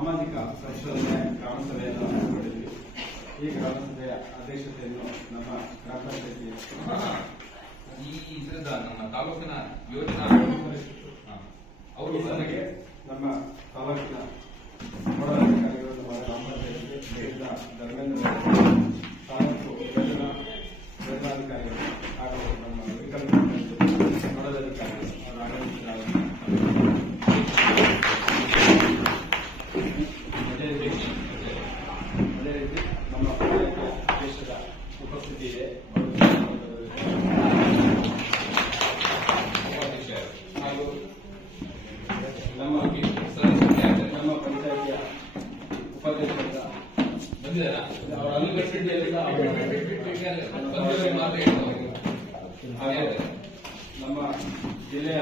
ಸಾಮಾಜಿಕ ಪರಿಶೋಧನೆ ಗ್ರಾಮಸಭೆಯನ್ನು ಹಮ್ಮಿಕೊಂಡಿದ್ವಿ. ಈ ಗ್ರಾಮಸಭೆಯ ಅಧ್ಯಕ್ಷತೆಯನ್ನು ನಮ್ಮ ಗ್ರಾಮ ಪಂಚಾಯತಿ ನಮ್ಮ ತಾಲೂಕಿನ ಯೋಜನಾ ಅವರು ನನಗೆ ನಮ್ಮ ತಾಲೂಕಿನ ನೋಡಲಾಧಿಕಾರಿಗಳು ನಮ್ಮ ಗ್ರಾಮ ಪಂಚಾಯತಿಗೆ ಧರ್ಮೇಂದ್ರ ತಾಲೂಕು ಯೋಜನಾಧಿಕಾರಿಗಳು ಹಾಗೂ ನಮ್ಮ ವಿಕಲ್ಪ ನೋಡಲಾಧಿಕಾರಿಗಳು ಅವರು ಆಗಮಿಸಿದ್ದಾರೆ. ಅದೇ ರೀತಿ ನಮ್ಮ ಪಂಚಾಯತಿಯ ಅಧ್ಯಕ್ಷರ ಉಪಸ್ಥಿತಿ ಇದೆ. ಹಾಗೂ ನಮ್ಮ ಪಂಚಾಯತಿಯ ಉಪಾಧ್ಯಕ್ಷರಾದ ಅವರ ನಮ್ಮ ಜಿಲ್ಲೆಯ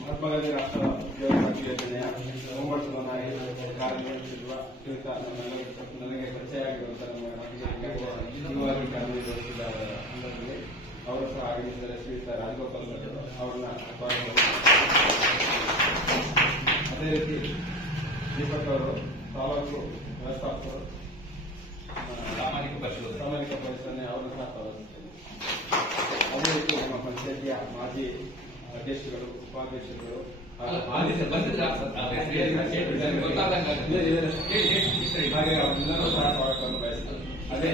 ಮಹಾತ್ಮ ಗಾಂಧಿ ರಾಷ್ಟ್ರ ಉದ್ಯೋಗ ಯೋಜನೆಯ ಮುಂಬಡಿಸುವನ್ನಾಗಿ ಕಾರ್ಯನಿರ್ವಹಿಸಿರುವ ಶ್ರೀಯುತ ನನಗೆ ಪರಿಚಯ ಆಗಿರುವಂತಹ ನಮ್ಮ ಸಂದರ್ಭದಲ್ಲಿ ಅವರು ಸಹ ಆಗಮಿಸಿದರೆ ಶ್ರೀಯುತ ರಾಜಗೋಪಾಲ್ ಅವರನ್ನ ಅದೇ ರೀತಿ ದೀಪಕ್ ಅವರು ತಾಲೂಕು ವ್ಯವಸ್ಥಾಪಕರು ಸಾಮಾಜಿಕ ಪರಿಶೋಧನೆ ಅವರನ್ನು ಸಹ ಸ್ವಾಗತಿಸುತ್ತೇನೆ. ಅದೇ ರೀತಿ ನಮ್ಮ ಪಂಚಾಯತಿಯ ಮಾಜಿ ಅಧ್ಯಕ್ಷರುಗಳು ಉಪಾಧ್ಯಕ್ಷರುಗಳು ಹಾಗೆ ಅವರೆಲ್ಲರೂ ಸಹ ಸ್ವಾಗತವನ್ನು ಬಯಸುತ್ತೇವೆ. ಅದೇ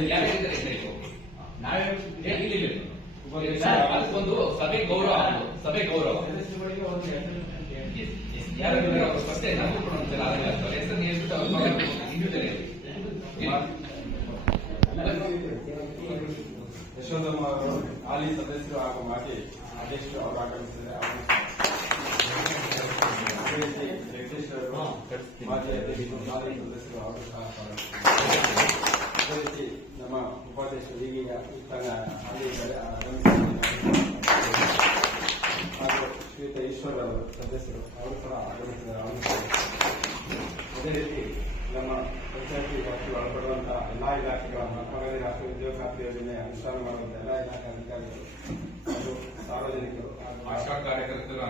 ಒಂದು ಸಭೆ ಗೌರವ ಯಾರು ಫಸ್ಟ್ ನಮಗೂ ಕೊಡುವಂತಿಲ್ಲ ಹೆಸರು ಯಶೋಧಮ್ಮ ಅವರು ಹಾಲಿ ಸದಸ್ಯರು ಹಾಗೂ ಮಾಜಿ ಅಧ್ಯಕ್ಷರು ಅವರು ಆಗಮಿಸಿದ್ದಾರೆ. ಅದೇ ರೀತಿ ಜಗದೀಶ್ ಅವರು ಮಾಜಿ ಅಧ್ಯಕ್ಷರು ಹಾಲಿ ಸದಸ್ಯರು ಅವರು ಸಹ ಅದೇ ರೀತಿ ನಮ್ಮ ಉಪಾಧ್ಯಕ್ಷರು ಈಗೀಗ ಹಾಲಿ ಹಾಗೂ ಶ್ರೀಯುತ ಈಶ್ವರ್ ಅವರು ಸದಸ್ಯರು ಅವರು ಸಹ ಆಗಮಿಸಿದ್ದಾರೆ. ಅದೇ ರೀತಿ ನಮ್ಮ ಪಂಚಾಯತಿ ವ್ಯಾಪ್ತಿಗೆ ಒಳಪಡುವಂತಹ ಎಲ್ಲಾ ಇಲಾಖೆಗಳ ಮಹಾತ್ಮ ಗಾಂಧಿ ರಾಷ್ಟ್ರೀಯ ಉದ್ಯೋಗ ಖಾತ್ರಿ ಯೋಜನೆ ಅನುಷ್ಠಾನ ಮಾಡುವಂತಹ ಎಲ್ಲಾ ಇಲಾಖೆ ಅಧಿಕಾರಿಗಳು ಹಾಗೂ ಸಾರ್ವಜನಿಕರು ಆಶಾ ಕಾರ್ಯಕರ್ತರು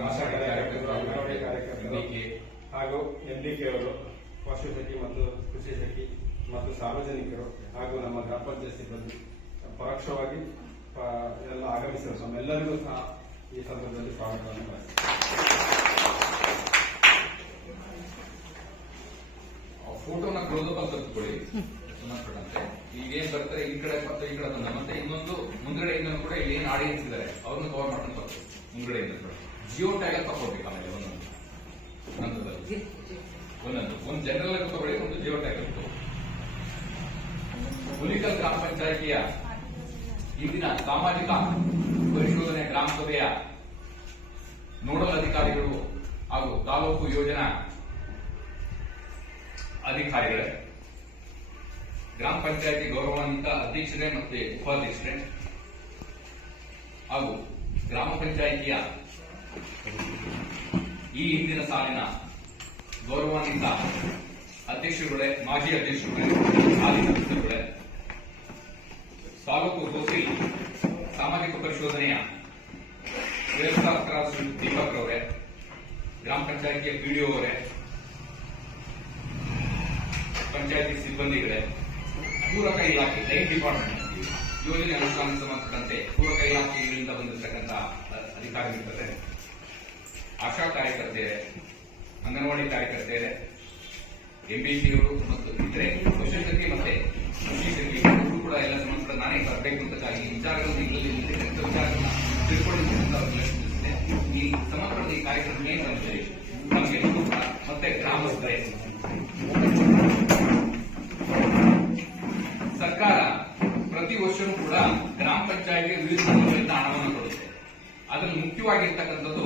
ಅಂಗನವಾಡಿ ಕಾರ್ಯಕರ್ತರು ಹಾಗೂ ಎನ್ಡಿಕೆ ಅವರು ಪಶು ಸಖಿ ಮತ್ತು ಕೃಷಿ ಸಖಿ ಮತ್ತು ಸಾರ್ವಜನಿಕರು ಹಾಗೂ ನಮ್ಮ ಗ್ರಾಮ ಪಂಚಾಯತ್ ಸಿಬ್ಬಂದಿ ಪರೋಕ್ಷವಾಗಿ ಎಲ್ಲ ಆಗಮಿಸಿದರು. ನಮ್ಮೆಲ್ಲರಿಗೂ ಸಹ ಈ ಸಂದರ್ಭದಲ್ಲಿ ಸ್ವಾಗತವನ್ನು ಫೋಟೋನ ಕ್ಲೋಸಪ್ ಅಂತ ತಗೊಳ್ಳಿ ಸಂಬಂಧಪಟ್ಟಂತೆ ಈಗ ಏನ್ ಬರ್ತಾರೆ ಈ ಕಡೆ ಮತ್ತೆ ಈ ಕಡೆ ಬಂದ ಮತ್ತೆ ಇನ್ನೊಂದು ಮುಂದ್ಗಡೆಯಿಂದ ಕೂಡ ಇಲ್ಲಿ ಏನ್ ಆಡಿಯನ್ಸ್ ಇದ್ದಾರೆ ಅವ್ರನ್ನ ಕವರ್ ಮಾಡ್ಕೊಂಡು ಬರ್ತಾರೆ. ಮುಂದ್ಗಡೆಯಿಂದ ಜಿಯೋ ಟ್ಯಾಗ್ ತಗೋಬೇಕು. ಆಮೇಲೆ ಒಂದು ಜನರಲ್ ಆಗಿ ತಗೊಳ್ಳಿ, ಒಂದು ಜಿಯೋ ಟ್ಯಾಗ್ ತಗೊಳ್ಳಿ. ಹುಲಿಕಲ್ ಗ್ರಾಮ ಪಂಚಾಯಿತಿಯ ಇಂದಿನ ಸಾಮಾಜಿಕ ಪರಿಶೋಧನೆ ಗ್ರಾಮ ಸಭೆಯ ನೋಡಲ್ ಅಧಿಕಾರಿಗಳು ಹಾಗೂ ತಾಲೂಕು ಯೋಜನಾ ಅಧಿಕಾರಿಗಳೇ, ಗ್ರಾಮ ಪಂಚಾಯತಿ ಗೌರವಾನ್ವಿತ ಅಧ್ಯಕ್ಷರೇ ಮತ್ತು ಉಪಾಧ್ಯಕ್ಷರೇ ಹಾಗೂ ಗ್ರಾಮ ಪಂಚಾಯಿತಿಯ ಈ ಹಿಂದಿನ ಸಾಲಿನ ಗೌರವಾನ್ವಿತ ಅಧ್ಯಕ್ಷರುಗಳೇ, ಮಾಜಿ ಅಧ್ಯಕ್ಷರುಗಳೇ, ಹಾಲಿ ಸದಸ್ಯರುಗಳೇ, ತಾಲೂಕು ಸೋಸಿ ಸಾಮಾಜಿಕ ಪರಿಶೋಧನೆಯ ವ್ಯವಸ್ಥಾಪಕರಾದ ಶ್ರೀ ದೀಪಕ್ ಅವರೇ, ಗ್ರಾಮ ಪಂಚಾಯಿತಿಯ ಪಿಡಿಒ ಅವರೇ, ಪಂಚಾಯತಿ ಸಿಬ್ಬಂದಿಗಳೇ, ಪೂರಕ ಇಲಾಖೆ ಲೈನ್ ಡಿಪಾರ್ಟ್ಮೆಂಟ್ ಯೋಜನೆ ಅನುಷ್ಠಾನಕ್ಕೆ ಸಂಬಂಧಪಟ್ಟಂತೆ ಪೂರಕ ಇಲಾಖೆಗಳಿಂದ ಬಂದಿರತಕ್ಕಂತಹ ಅಧಿಕಾರಿಗಳಿದ್ದಾರೆ, ಆಶಾ ಕಾರ್ಯಕರ್ತೆಯರೇ, ಅಂಗನವಾಡಿ ಕಾರ್ಯಕರ್ತೆಯರೇ, ಎಂಬಿಸಿಯವರು ಮತ್ತು ಇತರೆ ಪಶು ಸಖಿ ಮತ್ತೆ ಕೃಷಿ ಸಖಿ ಅವರು ಕೂಡ ಎಲ್ಲ ಸಂಬಂಧಪಟ್ಟ ನಾನೇ ಬರಬೇಕು ಅಂತ ಈ ವಿಚಾರಗಳನ್ನು ವಿಚಾರಗಳನ್ನ ತಿಳ್ಕೊಳ್ಳಿ. ಈ ಸಂಬಂಧಪಟ್ಟ ಈ ಕಾರ್ಯಕ್ರಮ ಏನ್ ಬಂದಿದೆ ನಮಗೆ ಮತ್ತೆ ಗ್ರಾಮಸ್ಥರೇ, ಸರ್ಕಾರ ಪ್ರತಿ ವರ್ಷವೂ ಕೂಡ ಗ್ರಾಮ ಪಂಚಾಯತ್ಗೆ ವಿವಿಧ ಯೋಜನೆಗಳಿಂದ ಹಣವನ್ನು ಕೊಡುತ್ತೆ. ಅದರಲ್ಲಿ ಮುಖ್ಯವಾಗಿರ್ತಕ್ಕಂಥದ್ದು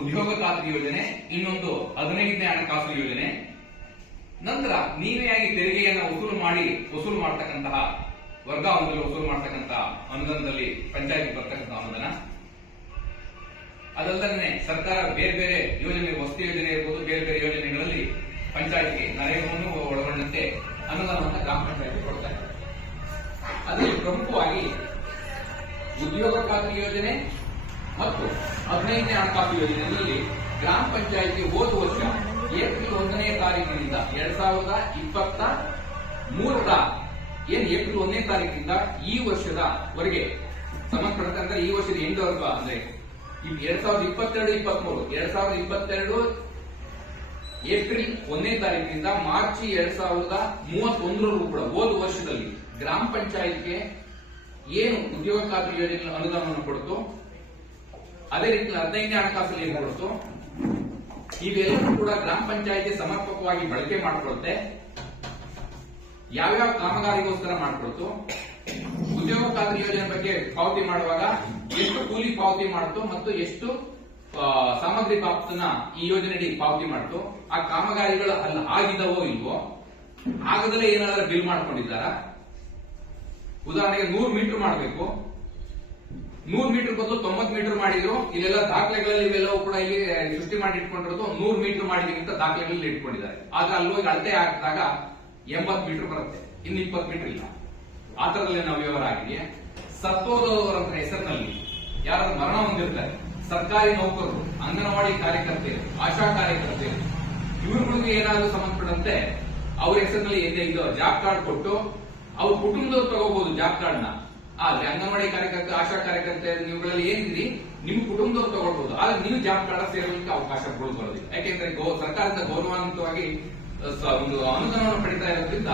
ಉದ್ಯೋಗ ಖಾತ್ರಿ ಯೋಜನೆ, ಇನ್ನೊಂದು 15ನೇ ಹಣಕಾಸು ಯೋಜನೆ, ನಂತರ ನೀವೇ ಆಗಿ ತೆರಿಗೆಯನ್ನು ವಸೂಲು ಮಾಡತಕ್ಕಂತಹ ವರ್ಗಾವಣೆಯಲ್ಲಿ ವಸೂಲು ಮಾಡತಕ್ಕಂತಹ ಅನುದಾನದಲ್ಲಿ ಪಂಚಾಯತ್ ಬರ್ತಕ್ಕಂತಹ ಅನುದಾನ, ಅದಲ್ಲದೆ ಸರ್ಕಾರ ಬೇರೆ ಬೇರೆ ಯೋಜನೆ, ವಸತಿ ಯೋಜನೆ ಇರಬಹುದು, ಬೇರೆ ಬೇರೆ ಯೋಜನೆಗಳಲ್ಲಿ ಪಂಚಾಯತ್ಗೆ ನರೇಗಾವನ್ನು ಒಳಗೊಂಡಂತೆ ಅನುದಾನವನ್ನು ಗ್ರಾಮ ಪಂಚಾಯತ್ ಕೊಡ್ತಾರೆ. ಅದರಲ್ಲಿ ಪ್ರಮುಖವಾಗಿ ಉದ್ಯೋಗ ಖಾತ್ರಿ ಯೋಜನೆ ಮತ್ತು 15ನೇ ಹಣಕಾಸು ಯೋಜನೆಯಲ್ಲಿ ಗ್ರಾಮ ಪಂಚಾಯತ್ಗೆ ಹೋದ ವರ್ಷ ಏಪ್ರಿಲ್ 1ನೇ ತಾರೀಕಿನಿಂದ 2023ರ ಏಪ್ರಿಲ್ 1ನೇ ತಾರೀಕಿನಿಂದ ಈ ವರ್ಷದವರೆಗೆ ಸಂಬಂಧಪಟ್ಟಂತೆ ಅಂದ್ರೆ ಈ ವರ್ಷದ ಎಂಡ್ವರೆಗೂ ಅಂದ್ರೆ 2022 ಏಪ್ರಿಲ್ 1ನೇ ತಾರೀಕಿನಿಂದ ಮಾರ್ಚ್ 2031 ಕೂಡ ಹೋದ ವರ್ಷದಲ್ಲಿ ಗ್ರಾಮ ಪಂಚಾಯತ್ಗೆ ಏನು ಉದ್ಯೋಗ ಖಾತ್ರಿ ಯೋಜನೆ ಅನುದಾನವನ್ನು ಕೊಡ್ತು, ಅದೇ ರೀತಿ 15ನೇ ಹಣಕಾಸಲ್ಲಿ ಏನು ಕೊಡ್ತು, ಇವೆಲ್ಲವೂ ಕೂಡ ಗ್ರಾಮ ಪಂಚಾಯತಿ ಸಮರ್ಪಕವಾಗಿ ಬಳಕೆ ಮಾಡಿಕೊಳ್ಳುತ್ತೆ. ಯಾವ್ಯಾವ ಕಾಮಗಾರಿಗೋಸ್ಕರ ಮಾಡಿಕೊಡ್ತು, ಉದ್ಯೋಗ ಖಾತ್ರಿ ಯೋಜನೆ ಬಗ್ಗೆ ಪಾವತಿ ಮಾಡುವಾಗ ಎಷ್ಟು ಕೂಲಿ ಪಾವತಿ ಮಾಡ್ತು ಮತ್ತು ಎಷ್ಟು ಸಾಮಗ್ರಿ ಪಾವತಿನ ಈ ಯೋಜನೆಯಡಿ ಪಾವತಿ ಮಾಡ್ತು, ಆ ಕಾಮಗಾರಿಗಳು ಅಲ್ಲಿ ಆಗಿದವೋ ಇಲ್ವೋ, ಆಗದಲ್ಲೇ ಏನಾದ್ರೂ ಬಿಲ್ ಮಾಡ್ಕೊಂಡಿದ್ದಾರ. ಉದಾಹರಣೆಗೆ 100 ಮೀಟರ್ ಮಾಡಬೇಕು, 100 ಮೀಟರ್ ಬದಲು 90 ಮೀಟರ್ ಮಾಡಿದ್ರು. ಇಲ್ಲೆಲ್ಲ ದಾಖಲೆಗಳಲ್ಲಿ ಇವೆಲ್ಲವೂ ಕೂಡ ಇಲ್ಲಿ ಸೃಷ್ಟಿ ಮಾಡಿ ಇಟ್ಕೊಂಡಿರೋದು 100 ಮೀಟರ್ ಮಾಡಿದೀವಿ ಅಂತ ದಾಖಲೆಗಳಲ್ಲಿ ಇಟ್ಕೊಂಡಿದ್ದಾರೆ. ಆದ್ರೆ ಅಲ್ಲಿ ಅಳತೆ ಹಾಕಿದಾಗ 80 ಮೀಟರ್ ಬರುತ್ತೆ, ಇನ್ನು 20 ಮೀಟರ್ ಇಲ್ಲ. ಆ ತರದಲ್ಲಿ ನಾವು ವ್ಯವಹಾರ ಆಗಿದೆಯಾ. ಸತ್ತೋದವರ ಹೆಸರಿನಲ್ಲಿ ಯಾರಾದ್ರೂ ಮರಣ ಹೊಂದಿರ್ತಾರೆ, ಸರ್ಕಾರಿ ನೌಕರರು, ಅಂಗನವಾಡಿ ಕಾರ್ಯಕರ್ತೆಯರು, ಆಶಾ ಕಾರ್ಯಕರ್ತೆಯರು, ಇವ್ರುಗಳಿಗೆ ಏನಾದ್ರೂ ಸಂಬಂಧಪಟ್ಟಂತೆ ಅವ್ರ ಹೆಸರಿನಲ್ಲಿ ಇದು ಜಾಬ್ ಕಾರ್ಡ್ ಕೊಟ್ಟು ಅವ್ರ ಕುಟುಂಬದವ್ರು ತಗೋಬಹುದು ಜಾಬ್ ಕಾರ್ಡ್ ನ. ಆದ್ರೆ ಅಂಗನವಾಡಿ ಕಾರ್ಯಕರ್ತೆ, ಆಶಾ ಕಾರ್ಯಕರ್ತೆ ನೀವುಗಳಲ್ಲಿ ಏನಿದ್ರಿ ನಿಮ್ಮ ಕುಟುಂಬದವ್ರು ತಗೊಳ್ಬಹುದು, ಆದ್ರೆ ನೀವು ಜಾಬ್ ಕಾರ್ಡ್ ಸೇರೋದಕ್ಕೆ ಅವಕಾಶ ಬರೋದಿಲ್ಲ. ಯಾಕೆಂದ್ರೆ ಸರ್ಕಾರದಿಂದ ಗೌರವಾನ್ವಿತವಾಗಿ ಒಂದು ಅನುದಾನವನ್ನು ಪಡಿತಾ ಇರೋದ್ರಿಂದ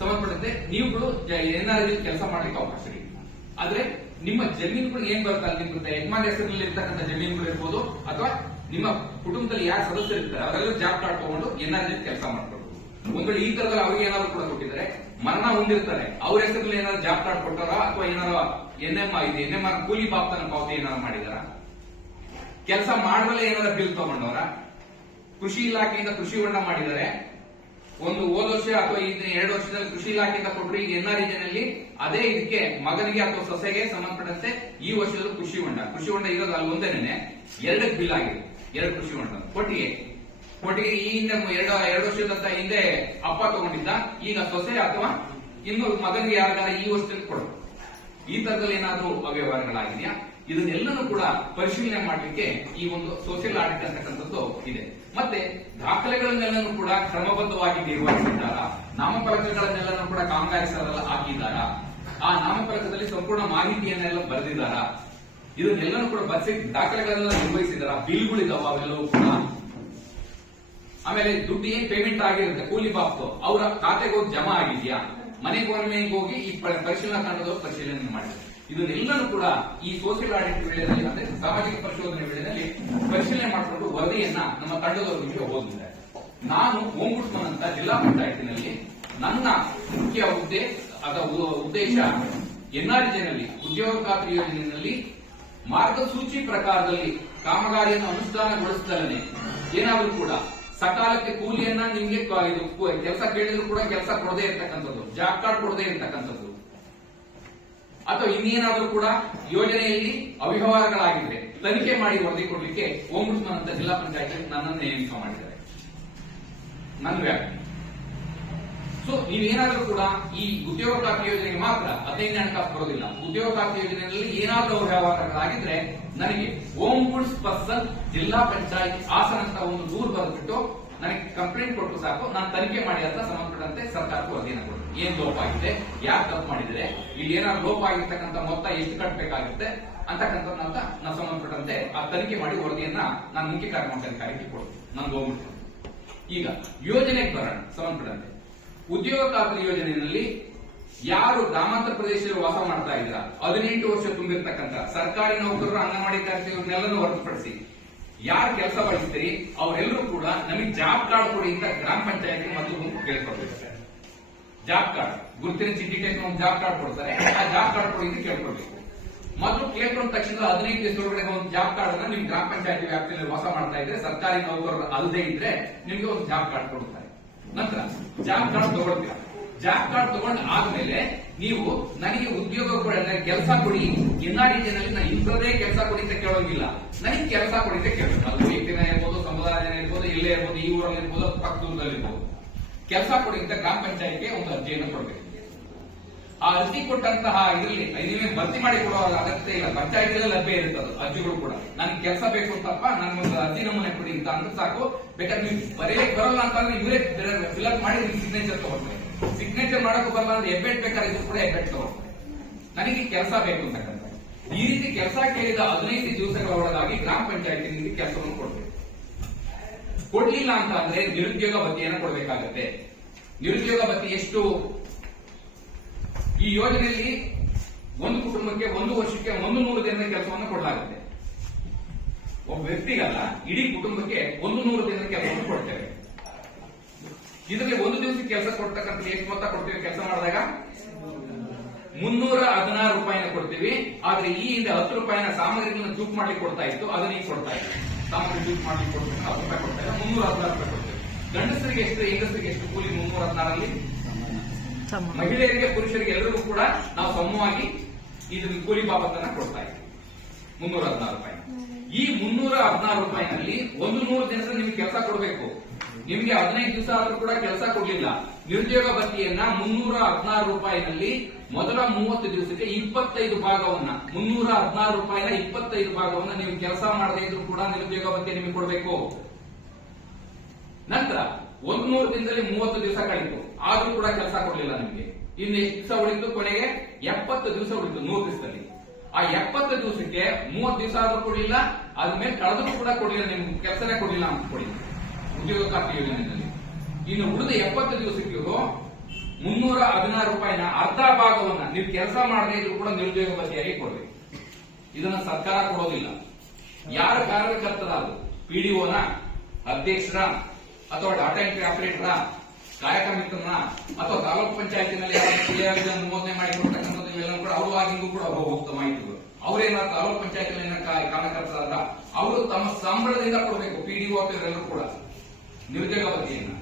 ಸಂಬಂಧಪಟ್ಟಂತೆ ನೀವುಗಳು ಏನಾದ್ರೂ ಕೆಲಸ ಮಾಡ್ಲಿಕ್ಕೆ ಅವಕಾಶ ಇಲ್ಲ. ಆದ್ರೆ ನಿಮ್ಮ ಜಮೀನುಗಳು ಏನ್ ಬರುತ್ತೆ, ನಿಮ್ಮ ಯಜಮಾನ ಹೆಸರಿನಲ್ಲಿ ಇರ್ತಕ್ಕಂಥ ಜಮೀನುಗಳು ಇರ್ಬೋದು ಅಥವಾ ನಿಮ್ಮ ಕುಟುಂಬದಲ್ಲಿ ಯಾರು ಸದಸ್ಯರು ಇರ್ತಾರೆ ಅವರೆಲ್ಲರೂ ಜಾಬ್ ಕಾರ್ಡ್ ತಗೊಂಡು ಏನಾದ್ರೂ ಕೆಲಸ ಮಾಡ್ಕೊಳ್ಬಹುದು. ಒಂದ್ ವೇಳೆ ಈ ತರದಲ್ಲಿ ಅವ್ರಿಗೆ ಏನಾದ್ರು ಕೂಡ ಕೊಟ್ಟಿದ್ದಾರೆ, ಮರಣ ಹೊಂದಿರ್ತಾರೆ, ಅವ್ರ ಹೆಸರಲ್ಲಿ ಏನಾದ್ರು ಜಾಬ್ ಕಾರ್ಡ್ ಕೊಟ್ಟಾರ ಅಥವಾ ಏನಾದ್ರು NMR ಕೂಲಿ ಪಾವತಿ ಏನಾದ್ರು ಮಾಡಿದಾರ, ಕೆಲಸ ಮಾಡಲೇ ಏನಾದ್ರು ಬಿಲ್ ತಗೊಂಡವರ, ಕೃಷಿ ಇಲಾಖೆಯಿಂದ ಕೃಷಿ ಹೊಂಡ ಮಾಡಿದ್ದಾರೆ, ಒಂದು ಹೋದ ವರ್ಷ ಅಥವಾ 2 ವರ್ಷದಲ್ಲಿ ಕೃಷಿ ಇಲಾಖೆಯಿಂದ ಕೊಟ್ಟರು. ಈಗ NREGನಲ್ಲಿ ಅದೇ ಇದಕ್ಕೆ ಮಗನಿಗೆ ಅಥವಾ ಸೊಸೆಗೆ ಸಂಬಂಧಪಟ್ಟಂತೆ ಈ ವರ್ಷದಲ್ಲೂ ಕೃಷಿ ಹೊಂಡ ಇರೋದು ಅಲ್ಲಿ ಒಂದೇನೆ 2 ಬಿಲ್ ಆಗಿದೆ. 2 ಕೃಷಿ ಹೊಂಡ ಒಟ್ಟಿಗೆ ಈ ಹಿಂದೆ 2 ವರ್ಷದ ಹಿಂದೆ ಅಪ್ಪ ತಗೊಂಡಿದ್ದ, ಈಗ ಸೊಸೆ ಅಥವಾ ಇನ್ನು ಮಗನಿಗೆ ಯಾರಿಗಾರ ಈ ವರ್ಷದಲ್ಲಿ ಕೊಡೋದು. ಈ ತರದಲ್ಲಿ ಏನಾದ್ರೂ ಅವ್ಯವಹಾರಗಳಾಗಿದೆಯಾ, ಇದನ್ನೆಲ್ಲನೂ ಕೂಡ ಪರಿಶೀಲನೆ ಮಾಡಲಿಕ್ಕೆ ಈ ಒಂದು ಸೋಷಿಯಲ್ ಆಡಿಟ್ ಅಂತಕ್ಕಂಥದ್ದು ಇದೆ. ಮತ್ತೆ ದಾಖಲೆಗಳನ್ನೆಲ್ಲನೂ ಕೂಡ ಕ್ರಮಬದ್ಧವಾಗಿ ನಿರ್ವಹಿಸಿದ್ದಾರ, ನಾಮಫಲಕಗಳನ್ನೆಲ್ಲನೂ ಕೂಡ ಕಾಮಗಾರಿ ಸ್ಥಳದಲ್ಲಿ ಹಾಕಿದ್ದಾರ, ಆ ನಾಮಫಲಕದಲ್ಲಿ ಸಂಪೂರ್ಣ ಮಾಹಿತಿಯನ್ನೆಲ್ಲ ಬರೆದಿದ್ದಾರ, ಇದನ್ನೆಲ್ಲನೂ ಕೂಡ ಬರ್ಸಿ ದಾಖಲೆಗಳನ್ನೆಲ್ಲ ನಿರ್ವಹಿಸಿದಾರ, ಬಿಲ್ಗಳಿದಾವ ಅವೆಲ್ಲವೂ ಕೂಡ. ಆಮೇಲೆ ದುಡ್ಡು ಏನ್ ಪೇಮೆಂಟ್ ಆಗಿರುತ್ತೆ ಕೂಲಿ ಬಾಪ್ತು ಅವರ ಖಾತೆಗೆ ಹೋಗಿ ಜಮಾ ಆಗಿದೆಯಾ, ಮನೆಗೆ ಹೋಗಿ ಈ ಪರಿಶೀಲನಾ ತಂಡದವರು ಪರಿಶೀಲನೆ ಮಾಡಿದ್ದಾರೆ. ಇದನ್ನೆಲ್ಲನೂ ಕೂಡ ಈ ಸೋಷಿಯಲ್ ಆಡಿಟ್ ವೇಳೆಯಲ್ಲಿ ಅಂದ್ರೆ ಸಾಮಾಜಿಕ ಪರಿಶೋಧನೆ ವೇಳೆಯಲ್ಲಿ ಪರಿಶೀಲನೆ ಮಾಡಿಕೊಂಡು ವರದಿಯನ್ನ ನಮ್ಮ ತಂಡದವರಿಗೆ ಓದಿದ್ದಾರೆ. ನಾನು ಓಂಬುಡ್ಸ್ಮನ್ ಅಂತ ಜಿಲ್ಲಾ ಪಂಚಾಯತಿನಲ್ಲಿ ನನ್ನ ಮುಖ್ಯ ಉದ್ದೇಶ NREGನಲ್ಲಿ ಉದ್ಯೋಗ ಖಾತ್ರಿ ಯೋಜನೆಯಲ್ಲಿ ಮಾರ್ಗಸೂಚಿ ಪ್ರಕಾರದಲ್ಲಿ ಕಾಮಗಾರಿಯನ್ನು ಅನುಷ್ಠಾನಗೊಳಿಸಿದಲೇ ಏನಾದರೂ ಕೂಡ ಸಕಾಲಕ್ಕೆ ಕೂಲಿಯನ್ನ ನಿಮ್ಗೆ ಕೆಲಸ ಕೇಳಿದ್ರು ಕೂಡ ಕೆಲಸ ಕೊಡದೇ ಇರ್ತಕ್ಕಂಥದ್ದು, ಜಾಬ್ ಕಾರ್ಡ್ ಕೊಡದೇ ಇರ್ತಕ್ಕಂಥದ್ದು, ಅಥವಾ ಇನ್ನೇನಾದ್ರೂ ಕೂಡ ಯೋಜನೆಯಲ್ಲಿ ಅವ್ಯವಹಾರಗಳಾಗಿದ್ರೆ ತನಿಖೆ ಮಾಡಿ ವರದಿ ಕೊಡಲಿಕ್ಕೆ ಓಂಬುಡ್ಸ್ಮನ್ ಅಂತ ಜಿಲ್ಲಾ ಪಂಚಾಯತ್ ನನ್ನನ್ನು ನೇಮಕ ಮಾಡಿದ್ದಾರೆ, ನನ್ನ ವ್ಯಾಪ್ತಿ. ಸೊ ನೀವೇನಾದ್ರೂ ಕೂಡ ಈ ಉದ್ಯೋಗ ಖಾತ್ರಿ ಯೋಜನೆಗೆ ಮಾತ್ರ 15ನೇ ಹಣಕಾಸು ಬರೋದಿಲ್ಲ. ಉದ್ಯೋಗ ಖಾತ್ರಿ ಯೋಜನೆಯಲ್ಲಿ ಏನಾದ್ರೂ ಅವ್ಯವಹಾರಗಳಾಗಿದ್ರೆ ನನಗೆ ಓಂಬುಡ್ಸ್ ಪರ್ಸನ್ ಜಿಲ್ಲಾ ಪಂಚಾಯತ್ ಹಾಸನ ಅಂತ ಒಂದು ದೂರು ಬರೆದ್ಬಿಟ್ಟು ನನಗೆ ಕಂಪ್ಲೇಂಟ್ ಕೊಟ್ಟು ಸಾಕು, ನಾನು ತನಿಖೆ ಮಾಡಿ ಅಂತ ಸಂಬಂಧಪಟ್ಟಂತೆ ಸರ್ಕಾರಕ್ಕೂ ವರದಿಯನ್ನು ಕೊಡ್ತೀನಿ. ಏನ್ ಲೋಪ ಆಗಿದೆ, ಯಾರು ತಪ್ಪು ಮಾಡಿದ್ರೆ, ಇಲ್ಲಿ ಏನಾದ್ರು ಲೋಪ ಆಗಿರ್ತಕ್ಕಂಥ ಮೊತ್ತ ಎಷ್ಟು ಕಟ್ಟಬೇಕಾಗುತ್ತೆ ಅಂತಕ್ಕಂಥದ್ದನ್ನ ನಾವು ಸಂಬಂಧಪಟ್ಟಂತೆ ಆ ತನಿಖೆ ಮಾಡಿ ವರದಿಯನ್ನ ನಾನು ಮುಖ್ಯ ಕಾರ್ಯನಿರ್ವಹಣಾಧಿಕಾರಿಗೆ ಕೊಡ್ತೀನಿ, ನನ್ಗೆ ಹೋಗ್ಬಿಡ್ತೀನಿ. ಈಗ ಯೋಜನೆಗೆ ಬರೋಣ. ಸಂಬಂಧಪಟ್ಟಂತೆ ಉದ್ಯೋಗ ಖಾತ್ರಿ ಯೋಜನೆಯಲ್ಲಿ ಯಾರು ಗ್ರಾಮಾಂತರ ಪ್ರದೇಶದಲ್ಲಿ ವಾಸ ಮಾಡ್ತಾ ಇದ್ರ 18 ವರ್ಷ ತುಂಬಿರ್ತಕ್ಕಂಥ ಸರ್ಕಾರಿ ನೌಕರರು, ಅಂಗನವಾಡಿ ಕಾರ್ಯಕರ್ತರನ್ನೆಲ್ಲನೂ ಹೊರತುಪಡಿಸಿ ಯಾರು ಕೆಲಸ ಬಯಸ್ತೀರಿ ಅವರೆಲ್ಲರೂ ಕೂಡ ನಮಗೆ ಜಾಬ್ ಕಾರ್ಡ್ ಕೊಡಿ ಅಂತ ಗ್ರಾಮ ಪಂಚಾಯತ್ ಮೊದಲು ಕೇಳ್ಕೊಳ್ಬೇಕು. ಜಾಬ್ ಕಾರ್ಡ್ ಗುರುತಿನ ಚೀಟಿ ಟೈಪ್ ಒಂದು ಜಾಬ್ ಕಾರ್ಡ್ ಕೊಡ್ತಾರೆ, ಆ ಜಾಬ್ ಕಾರ್ಡ್ ಕೊಡಿ ಅಂತ ಕೇಳ್ಕೊಳ್ಬೇಕು. ಮೊದಲು ಕೇಳ್ಕೊಂಡ ತಕ್ಷಣ 15 ದಿವಸದೊಳಗಡೆ ಒಂದು ಜಾಬ್ ಕಾರ್ಡ್ ಅನ್ನ ನಿಮ್ ಗ್ರಾಮ ಪಂಚಾಯತಿ ವ್ಯಾಪ್ತಿಯಲ್ಲಿ ವಾಸ ಮಾಡ್ತಾ ಇದ್ರೆ ಸರ್ಕಾರಿ ನೌಕರರು ಅಲ್ಲದೆ ಇದ್ರೆ ನಿಮ್ಗೆ ಒಂದು ಜಾಬ್ ಕಾರ್ಡ್ ಕೊಡ್ತಾರೆ. ನಂತರ ಜಾಬ್ ಕಾರ್ಡ್ ತಗೊಳ್ತೀರಾ. ಜಾಬ್ ಕಾರ್ಡ್ ತಗೊಂಡ್ ಆದ್ಮೇಲೆ ನೀವು ನನಗೆ ಉದ್ಯೋಗ ಕೆಲಸ ಕೊಡಿ, NREGನಲ್ಲಿ ನಾನು ಇಂಥದೇ ಕೆಲಸ ಕೊಡಿ ಅಂತ ಕೇಳೋಂಗಿಲ್ಲ, ನನಗೆ ಕೆಲಸ ಕೊಡಿ ಅಂತ ಕೇಳಬೇಕು. ಅದು ವ್ಯಕ್ತಿನ ಇರ್ಬೋದು, ಸಮುದಾಯ ಇರ್ಬೋದು, ಇಲ್ಲೇ ಇರ್ಬೋದು, ಈ ಊರಲ್ಲಿ ಇರ್ಬೋದು, ಪಕ್ಕ ದೂರದಲ್ಲಿ ಇರ್ಬೋದು. ಕೆಲಸ ಕೊಡಿ ಅಂತ ಗ್ರಾಮ ಪಂಚಾಯತ್ಗೆ ಒಂದು ಅರ್ಜಿಯನ್ನು ಕೊಡಬೇಕು. ಆ ಅರ್ಜಿ ಕೊಟ್ಟಂತಹ ಇದರಲ್ಲಿ ನೀವೇ ಭರ್ತಿ ಮಾಡಿ ಕೊಡುವ ಅಗತ್ಯ ಇಲ್ಲ, ಪಂಚಾಯತಿಯಲ್ಲಿ ಲಭ್ಯ ಇರ್ತದೆ ಅರ್ಜಿಗಳು ಕೂಡ. ನನಗೆ ಕೆಲಸ ಬೇಕು ಅಂತಪ್ಪ, ನನ್ಗೊಂದು ಅರ್ಜಿ ನಮೂನೆ ಕೊಡಿ ಅಂತ ಅಂದ್ರೆ ಸಾಕು. ಬೇಕಾದ್ರೆ ನೀವು ಬರೆಯಲಿಕ್ಕೆ ಬರಲ್ಲ ಅಂತಂದ್ರೆ ಇವರೇ ಫಿಲ್ಅಪ್ ಮಾಡಿ ನಿಮ್ಗೆ ಸಿಗ್ನೇಚರ್ ತಗೊಳ್ತಾರೆ. ಸಿಗ್ನೇಚರ್ ಮಾಡಕ್ಕೆ ಬರಲ್ಲ ಅಂದ್ರೆ ಎಬ್ಬೆಟ್ ಬೇಕಾದ್ರೆ ಇದು ಕೂಡ ಎಬ್ಬೆಟ್ ತಗೊಳ್ತಾರೆ. ನನಗೆ ಕೆಲಸ ಬೇಕು ಅಂತಕ್ಕಂಥ ಈ ರೀತಿ ಕೆಲಸ ಕೇಳಿದ 15 ದಿವಸಗಳ ಒಳಗಾಗಿ ಗ್ರಾಮ ಪಂಚಾಯತಿ ಕೆಲಸವನ್ನು ಕೊಡ್ಬೇಕು. ಕೊಡ್ಲಿಲ್ಲ ಅಂತ ಅಂದ್ರೆ ನಿರುದ್ಯೋಗ ಭತ್ಯೆಯನ್ನು ಕೊಡಬೇಕಾಗತ್ತೆ. ನಿರುದ್ಯೋಗ ಭತ್ಯೆ ಎಷ್ಟು? ಈ ಯೋಜನೆಯಲ್ಲಿ ಒಂದು ಕುಟುಂಬಕ್ಕೆ 1 ವರ್ಷಕ್ಕೆ 100 ದಿನದ ಕೆಲಸವನ್ನು ಕೊಡಲಾಗುತ್ತೆ. ಒಬ್ಬ ವ್ಯಕ್ತಿಗಲ್ಲ, ಇಡೀ ಕುಟುಂಬಕ್ಕೆ 100 ದಿನದ ಕೆಲಸವನ್ನು ಕೊಡ್ತೇವೆ. ಇದರಲ್ಲಿ 1 ದಿವಸಕ್ಕೆ ಕೆಲಸ ಕೊಡ್ತಕ್ಕಂಥ ಎಷ್ಟು ಮೊತ್ತ ಕೊಡ್ತೀವಿ? ಕೆಲಸ ಮಾಡಿದಾಗ 316 ರೂಪಾಯಿನ ಕೊಡ್ತೀವಿ. ಆದ್ರೆ ಈ ಹಿಂದೆ 10 ರೂಪಾಯಿನ ಸಾಮಗ್ರಿಗಳನ್ನ ಚೂಕ್ ಮಾಡ್ಲಿಕ್ಕೆ ಕೊಡ್ತಾ ಇತ್ತು, ಅದನ್ನ ಈಗ ಕೊಡ್ತಾ ಇತ್ತು. ಸಾಮಗ್ರಿ ಚೂಕ್ ಮಾಡ್ಲಿಕ್ಕೆ ಕೊಡ್ತಾರೆ 10 ರೂಪಾಯಿ ಕೊಡ್ತಾ ಇಲ್ಲ, 316 ರೂಪಾಯಿ ಕೊಡ್ತೇವೆ. ಗಂಡಸರಿಗೆ ಎಷ್ಟು, ಹೆಂಗಸರಿಗೆ ಎಷ್ಟು ಕೂಲಿ? 316ರಲ್ಲಿ ಮಹಿಳೆಯರಿಗೆ ಪುರುಷರಿಗೆ ಎಲ್ಲರಿಗೂ ಕೂಡ ನಾವು ಸಮವಾಗಿ ಇದನ್ನ ಕೂಲಿ ಬಾಬತ್ತನ್ನ ಕೊಡ್ತಾ ಇದ್ದೀವಿ 316 ರೂಪಾಯಿ. ಈ 316 ರೂಪಾಯಿನಲ್ಲಿ 100 ದಿನದ ನಿಮ್ಗೆ ಕೆಲಸ ಕೊಡಬೇಕು. ನಿಮ್ಗೆ 15 ದಿವಸ ಆದ್ರೂ ಕೂಡ ಕೆಲಸ ಕೊಡ್ಲಿಲ್ಲ. ನಿರುದ್ಯೋಗ ಭತ್ಯೆಯನ್ನ 316 ರೂಪಾಯಿನಲ್ಲಿ ಮೊದಲ 30 ದಿವಸಕ್ಕೆ 25 ಭಾಗವನ್ನ 316 ರೂಪಾಯಿನ 25 ಭಾಗವನ್ನ ನೀವು ಕೆಲಸ ಮಾಡದೇ ಇದ್ರು ಕೂಡ ನಿರುದ್ಯೋಗ ಭತ್ಯೆ ನಿಮಗೆ ಕೊಡಬೇಕು. ನಂತರ 100 ದಿನದಲ್ಲಿ 30 ದಿವಸ ಕಳಿತು, ಆದ್ರೂ ಕೂಡ ಕೆಲಸ ಕೊಡ್ಲಿಲ್ಲ ನಿಮ್ಗೆ. ಇನ್ನು ಎಷ್ಟು ದಿವಸ ಉಳಿತು? ಕೊನೆಗೆ 70 ದಿವಸ ಉಳಿತು 100 ದಿವಸದಲ್ಲಿ. ಆ 70 ದಿವಸಕ್ಕೆ 30 ದಿವಸ ಆದ್ರೂ ಕೊಡ್ಲಿಲ್ಲ, ಆದ್ಮೇಲೆ ಕಳೆದ್ರು ಕೂಡ ಕೊಡ್ಲಿಲ್ಲ, ನಿಮ್ಗೆ ಕೆಲಸನೇ ಕೊಡ್ಲಿಲ್ಲ ಅಂತ ಕೊಡಿ ಉದ್ಯೋಗ ಖಾತ್ರಿ ಯೋಜನೆಯಲ್ಲಿ. ಇನ್ನು ಉಳಿದ 70 ದಿವಸಕ್ಕೆ 316 ರೂಪಾಯಿನ ಅರ್ಧ ಭಾಗವನ್ನ ನೀವು ಕೆಲಸ ಮಾಡದೇ ಇದ್ರು ಕೂಡ ನಿರುದ್ಯೋಗ ಭತ್ಯೆಯಾಗಿ ಕೊಡ್ಬೇಕು. ಇದನ್ನ ಸರ್ಕಾರ ಕೊಡೋದಿಲ್ಲ. ಯಾರ ಕಾರ್ಯಕರ್ತರ ಅದು? ಪಿಡಿಒನ, ಅಧ್ಯಕ್ಷರ, ಅಥವಾ ಡಾಟಾ ಎಂಟ್ರಿ ಆಪರೇಟರ, ಕಾಯಕ ಮಿತ್ರನ, ಅಥವಾ ತಾಲೂಕು ಪಂಚಾಯತಿನಲ್ಲಿ ನಮೂದನೆ ಮಾಡಿ ಕೊಡ್ತಕ್ಕಂಥದ್ದು ಇವೆಲ್ಲ ಕೂಡ ಅವರು ಆಗಿಂದು ಕೂಡ ಹೋಗ್ತಾ ಮಾಹಿತಿಗಳು. ಅವರೇನ ತಾಲೂಕು ಪಂಚಾಯತಿನಲ್ಲಿ ಕಾರ್ಯಕರ್ತರಾದ ಅವರು ತಮ್ಮ ಸಂಬಳದಿಂದ ಕೊಡಬೇಕು. ಪಿಡಿಒ ಅವರೆಲ್ಲರೂ ಕೂಡ ನಿರುದ್ಯೋಗ ಭತ್ಯೆಯನ್ನ.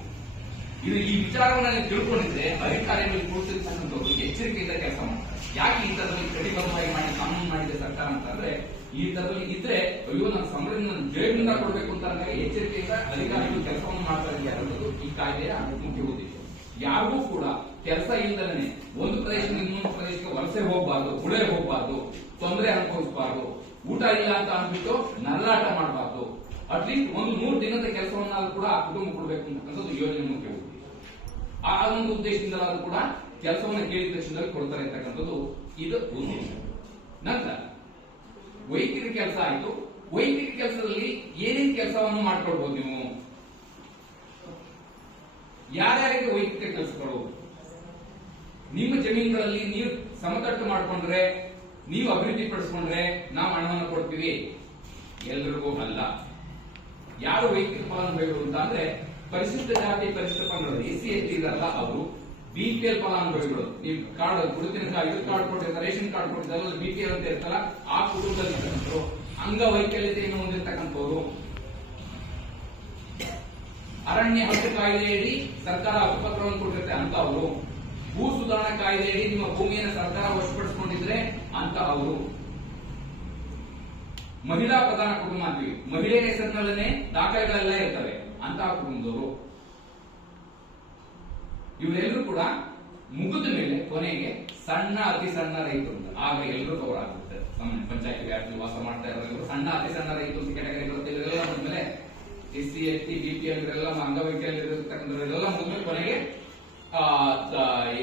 ಇದು ಈ ವಿಚಾರವನ್ನ ನೀವು ತಿಳ್ಕೊಂಡಿದ್ರೆ ಅಧಿಕಾರಿಗಳು ಕೂಡಿಸಿರ್ತಕ್ಕಂಥವ್ರು ಎಚ್ಚರಿಕೆಯಿಂದ ಕೆಲಸ ಮಾಡ್ತಾರೆ. ಯಾಕೆ ಈ ತರದಲ್ಲಿ ಕಟಿಬದ್ಧವಾಗಿ ಮಾಡಿ ಕಾನೂನು ಮಾಡಿದೆ ಸರ್ಕಾರ ಅಂತಂದ್ರೆ, ಈ ತರದಲ್ಲಿ ಇದ್ರೆ ಅಯ್ಯೋ ನನ್ನ ಸಂಬಳದಿಂದ ಜೈಲಿನಿಂದ ಕೊಡಬೇಕು ಅಂತ ಅಂದಾಗ ಎಚ್ಚರಿಕೆಯಿಂದ ಅಧಿಕಾರಿಗಳು ಕೆಲಸವನ್ನು ಮಾಡ್ತಾ ಇದ್ದಾರೆ ಅನ್ನೋದು ಈ ಕಾಯ್ದೆಯ ಮುಖ್ಯ ಉದ್ದೇಶ. ಯಾರಿಗೂ ಕೂಡ ಕೆಲಸ ಇಲ್ಲದಲೇ ಒಂದು ಪ್ರದೇಶದಿಂದ ಇನ್ನೊಂದು ಪ್ರದೇಶಕ್ಕೆ ವಲಸೆ ಹೋಗಬಾರ್ದು, ಗುಳೆ ಹೋಗಬಾರ್ದು, ತೊಂದರೆ ಅನುಭವಿಸಬಾರ್ದು, ಊಟ ಇಲ್ಲ ಅಂತ ಅಂದ್ಬಿಟ್ಟು ನರಳಾಟ ಮಾಡಬಾರ್ದು. ಅಟ್ಲೀಸ್ಟ್ 100 ದಿನದ ಕೆಲಸವನ್ನಾದ್ರೂ ಕೂಡ ಆ ಕುಟುಂಬ ಕೊಡಬೇಕು ಅಂತಕ್ಕಂಥದ್ದು ಯೋಜನೆ ಮುಖ್ಯ ಉದ್ದೇಶ. ಆ ಒಂದು ಉದ್ದೇಶದಿಂದಲಾದ್ರೂ ಕೂಡ ಕೆಲಸವನ್ನು ಕೇಳಿದ ತಕ್ಷಣದಲ್ಲಿ ಕೊಡ್ತಾರೆ ಅಂತಕ್ಕಂಥದ್ದು ಇದು ಒಂದು. ನಂತರ ವೈಯಕ್ತಿಕ ಕೆಲಸ ಆಯ್ತು. ವೈಯಕ್ತಿಕ ಕೆಲಸದಲ್ಲಿ ಏನೇನು ಕೆಲಸವನ್ನು ಮಾಡ್ಕೊಳ್ಬಹುದು ನೀವು? ಯಾರ್ಯಾರಿಗೆ ವೈಯಕ್ತಿಕ ಕೆಲಸಗಳು? ನಿಮ್ಮ ಜಮೀನುಗಳಲ್ಲಿ ನೀವು ಸಮತಟ್ಟು ಮಾಡ್ಕೊಂಡ್ರೆ, ನೀವು ಅಭಿವೃದ್ಧಿ ಪಡಿಸ್ಕೊಂಡ್ರೆ ನಾವು ಹಣವನ್ನು ಕೊಡ್ತೀವಿ. ಎಲ್ರಿಗೂ ಅಲ್ಲ. ಯಾರು ವೈಯಕ್ತಿಕ ಫಲಾನುಭವಿಗಳು ಅಂತ ಅಂದ್ರೆ ಪರಿಶಿಷ್ಟ ಜಾತಿ ಪರಿಶಿಷ್ಟ ಪಂಗಡಗಳು, SC ST ಇರಲ್ಲ ಅವರು. BPL ಫಲಾನುಭವಿಗಳು, ನೀವು ಕಾರ್ಡ್ ಗುರುತಿನ ಕಾರ್ಡ್, ಕಾರ್ಡ್ ಕೊಟ್ಟಿರ್ತಾರೆ, ರೇಷನ್ ಕಾರ್ಡ್ ಕೊಟ್ಟಿದ್ದಾರೆ, BPL ಅಂತ ಇರ್ತಾರ, ಆ ಕುಟುಂಬದಲ್ಲಿ ಇರ್ತಕ್ಕಂಥವ್ರು, ಅಂಗವೈಕಲ್ಯತೆಯನ್ನು ಹೊಂದಿರತಕ್ಕಂಥವ್ರು, ಅರಣ್ಯ ಹಕ್ಕು ಕಾಯ್ದೆಯಡಿ ಸರ್ಕಾರ ಹಕ್ಕುಪತ್ರವನ್ನು ಕೊಟ್ಟಿರುತ್ತೆ ಅಂತ ಅವರು, ಭೂ ಸುಧಾರಣಾ ಕಾಯ್ದೆಯಡಿ ನಿಮ್ಮ ಭೂಮಿಯನ್ನು ಸರ್ಕಾರ ವಶಪಡಿಸಿಕೊಂಡಿದ್ರೆ ಅಂತ ಅವರು, ಮಹಿಳಾ ಪ್ರಧಾನ ಕುಟುಂಬ ಅಂತೀವಿ, ಮಹಿಳೆಯ ಹೆಸರಿನಲ್ಲೇ ದಾಖಲೆಗಳೆಲ್ಲ ಇರ್ತವೆ ಅಂತಹ ಕುಟುಂಬದವರು. ಇವರೆಲ್ಲರೂ ಕೂಡ ಮುಗಿದ ಮೇಲೆ ಕೊನೆಗೆ ಸಣ್ಣ ಅತಿ ಸಣ್ಣ ರೈತರು ಅಂತ ಆಗ ಎಲ್ಲರೂ ಕವರ್ ಆಗುತ್ತೆ. ಸಾಮಾನ್ಯ ಪಂಚಾಯತಿ ವ್ಯಾಪ್ತಿಯಲ್ಲಿ ವಾಸ ಮಾಡ್ತಾ ಇರೋರು ಸಣ್ಣ ಅತಿ ಸಣ್ಣ ರೈತರು ಅಂತ ಕೆಟಗರಿ ಬರುತ್ತೆ. ಇವರೆಲ್ಲ ಮುಗಿದ್ಮೇಲೆ SC ST BPL ಇವರೆಲ್ಲ ಅಂಗವೈಕಲ್ಯ ಇರತಕ್ಕಂಥವರೆಲ್ಲ ಮುಗಿದ್ಮೇಲೆ ಕೊನೆಗೆ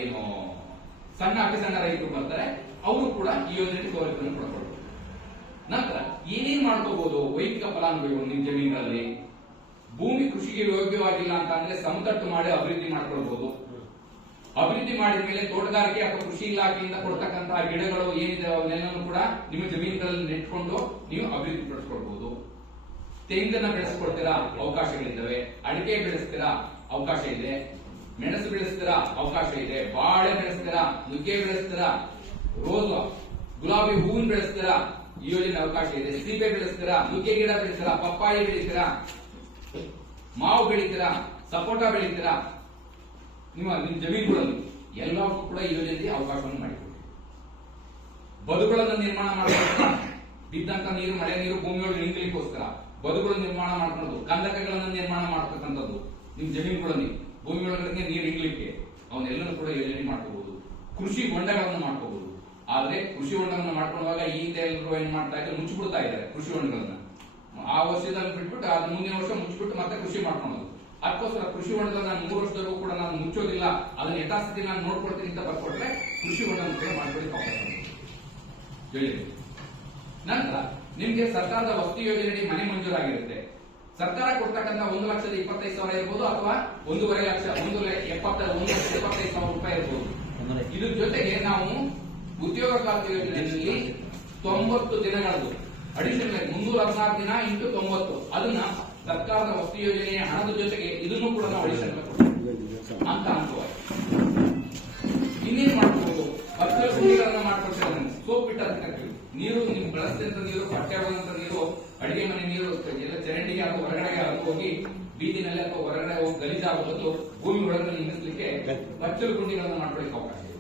ಏನು ಸಣ್ಣ ಅತಿ ಸಣ್ಣ ರೈತರು ಬರ್ತಾರೆ. ಅವರು ಕೂಡ ಈ ಯೋಜನೆಗೆ ಸೌಲಭ್ಯವನ್ನು ಕೊಡಬಹುದು. ನಂತರ ಏನೇನ್ ಮಾಡ್ಕೋಬಹುದು ವೈಯಕ್ತಿಕ ಫಲಾನುಭವಿಗಳು? ನಿಮ್ಮ ಜಮೀನಲ್ಲಿ ಭೂಮಿ ಕೃಷಿಗೆ ಯೋಗ್ಯವಾಗಿಲ್ಲ ಅಂತ ಅಂದ್ರೆ ಸಮತಟ್ಟು ಮಾಡಿ ಅಭಿವೃದ್ಧಿ ಮಾಡ್ಕೊಳ್ಬಹುದು. ಅಭಿವೃದ್ಧಿ ಮಾಡಿದ ಮೇಲೆ ತೋಟಗಾರಿಕೆ ಅಥವಾ ಕೃಷಿ ಇಲಾಖೆಯಿಂದ ಕೊಡ್ತಕ್ಕಂತಹ ಗಿಡಗಳು ಏನಿದೆ ಅವನ್ನೆಲ್ಲನೂ ಕೂಡ ನಿಮ್ಮ ಜಮೀನುಗಳಲ್ಲಿ ನೆಟ್ಕೊಂಡು ನೀವು ಅಭಿವೃದ್ಧಿ ಪಡಿಸ್ಕೊಳ್ಬಹುದು. ತೆಂಗನ್ನ ಬೆಳೆಸ್ಕೊಳ್ತೀರಾ, ಅವಕಾಶಗಳಿದ್ದಾವೆ. ಅಡಿಕೆ ಬೆಳೆಸ್ತೀರಾ, ಅವಕಾಶ ಇದೆ. ಮೆಣಸು ಬೆಳೆಸ್ತೀರಾ, ಅವಕಾಶ ಇದೆ. ಬಾಳೆ ಬೆಳೆಸ್ತೀರಾ, ನುಗ್ಗೆ ಬೆಳೆಸ್ತೀರಾ, ರೋಸ್ ಗುಲಾಬಿ ಹೂವಿನ ಬೆಳೆಸ್ತೀರಾ, ಈ ಯೋಜನೆ ಅವಕಾಶ ಇದೆ. ಸೀಬೆ ಬೆಳೆಸ್ತೀರಾ, ನುಗ್ಗೆ ಗಿಡ ಬೆಳೆಸ್ತೀರಾ, ಪಪ್ಪಾಯಿ ಬೆಳೀತೀರಾ, ಮಾವು ಬೆಳೀತೀರಾ, ಸಪೋಟ ಬೆಳೀತೀರಾ, ನಿಮ್ಮ ಜಮೀನುಗಳಲ್ಲಿ ಎಲ್ಲವೂ ಕೂಡ ಈ ಯೋಜನೆಗೆ ಅವಕಾಶವನ್ನು ಮಾಡಿಕೊಡಿ. ಬದುಗಳನ್ನು ನಿರ್ಮಾಣ ಮಾಡಬೇಕು. ಬಿದ್ದಂತ ನೀರು, ಮಳೆ ನೀರು ಭೂಮಿಯೊಳಗೆ ನಿಂತಲಿಕ್ಕೋಸ್ಕರ ಬದುಗಳನ್ನು ನಿರ್ಮಾಣ ಮಾಡ್ಕೊಳ್ಳೋದು, ಕಂದಕಗಳನ್ನು ನಿರ್ಮಾಣ ಮಾಡತಕ್ಕಂಥದ್ದು ನಿಮ್ಮ ಜಮೀನುಗಳಲ್ಲಿ ಭೂಮಿಯೊಳಗಡೆ ನೀರು ಇಂಗ್ಲಿಕ್ಕೆ ಅವನ್ನೆಲ್ಲರೂ ಕೂಡ ಯೋಜನೆ ಮಾಡ್ಕೋಬಹುದು. ಕೃಷಿ ಹೊಂಡಗಳನ್ನು ಮಾಡ್ಕೋಬಹುದು. ಆದ್ರೆ ಕೃಷಿ ಹೊಂಡವನ್ನು ಮಾಡ್ಕೊಳ್ಳುವಾಗ ಈ ಹಿಂದೆ ಎಲ್ಲರೂ ಏನ್ ಮಾಡ್ತಾ ಇದ್ದಾರೆ, ಮುಚ್ಚಿಬಿಡ್ತಾ ಇದ್ದಾರೆ ಕೃಷಿ ಹೊಂಡಗಳನ್ನ. ಆ ವರ್ಷದಲ್ಲಿ ಬಿಟ್ಬಿಟ್ಟು ಅದ್ ಮುಂದಿನ ವರ್ಷ ಮುಚ್ಚಿಬಿಟ್ಟು ಮತ್ತೆ ಕೃಷಿ ಮಾಡ್ಕೊಳ್ಳೋದು. ಅದಕ್ಕೋಸ್ಕರ ಕೃಷಿ ಹೊಂಡದ ನಾನು 3 ವರ್ಷದವರೆಗೂ ಕೂಡ ನಾನು ಮುಚ್ಚೋದಿಲ್ಲ, ಅದನ್ನ ಯಥಾಸ್ಥಿತಿ ನಾನು ನೋಡ್ಕೊಳ್ತೀನಿ ಅಂತ ಬರ್ಕೊಟ್ರೆ ಕೃಷಿ ಹೊಂಡ ಕೂಡ ಮಾಡ್ಕೊಳ್ಳಿಕ್ಕೆ ಅವಕಾಶ ಹೇಳಿ. ನಂತರ ನಿಮ್ಗೆ ಸರ್ಕಾರದ ವಸತಿ ಯೋಜನೆಯಡಿ ಮನೆ ಮಂಜೂರಾಗಿರುತ್ತೆ. ಸರ್ಕಾರ ಕೊಡ್ತಕ್ಕಂಥ 1,25,000 ಇರ್ಬೋದು ಅಥವಾ 1,50,000 1,75,000 ರೂಪಾಯಿ ಇರ್ಬೋದು. ಇದ್ರ ಜೊತೆಗೆ ನಾವು ಉದ್ಯೋಗ ಖಾತ್ರಿ ಯೋಜನೆಯಲ್ಲಿ 90 ದಿನಗಳದ್ದು ಅಡಿಷನಲ್ 316 ದಿನ ಇಂಟು 90 ಅದನ್ನ ಸರ್ಕಾರದ ವಸತಿ ಯೋಜನೆಯ ಹಣದ ಜೊತೆಗೆ ಇದನ್ನು ಕೂಡ ನಾವು ಅಡಿಷನಲ್ ಅಂತ ಅನ್ಕೋಬಹುದು. ಇನ್ನೇನ್ ಮಾಡ್ಬೋದು, ಭತ್ತದ ಗುಂಡಿಗಳನ್ನ ಮಾಡ್ಕೊಳ್ತೇವೆ. ಸೋಪ್ ಬಿಟ್ಟ ನೀರು ನಿಮ್ ಬಳಸಿದಂತ ನೀರು, ಬಟ್ಟೆ ಆಗುವಂತ ನೀರು, ಅಡಿಗೆ ಮನೆ ನೀರು ಎಲ್ಲ ಚರಂಡಿಗೆ ಅಥವಾ ಹೊರಗಡೆಗೆ ಹೋಗಿ ಬೀದಿನಲ್ಲಿ ಅಥವಾ ಹೊರಗಡೆ ಹೋಗಿ ಗಲೀಜಾಗೋದು ಭೂಮಿ ಒಳಗಡೆ ನಿಲ್ಲಿಸಲಿಕ್ಕೆ ಬಚ್ಚಲು ಗುಂಡಿಗಳನ್ನು ಮಾಡ್ಕೊಳ್ಳಿಕ್ಕೆ ಅವಕಾಶ ಇದೆ.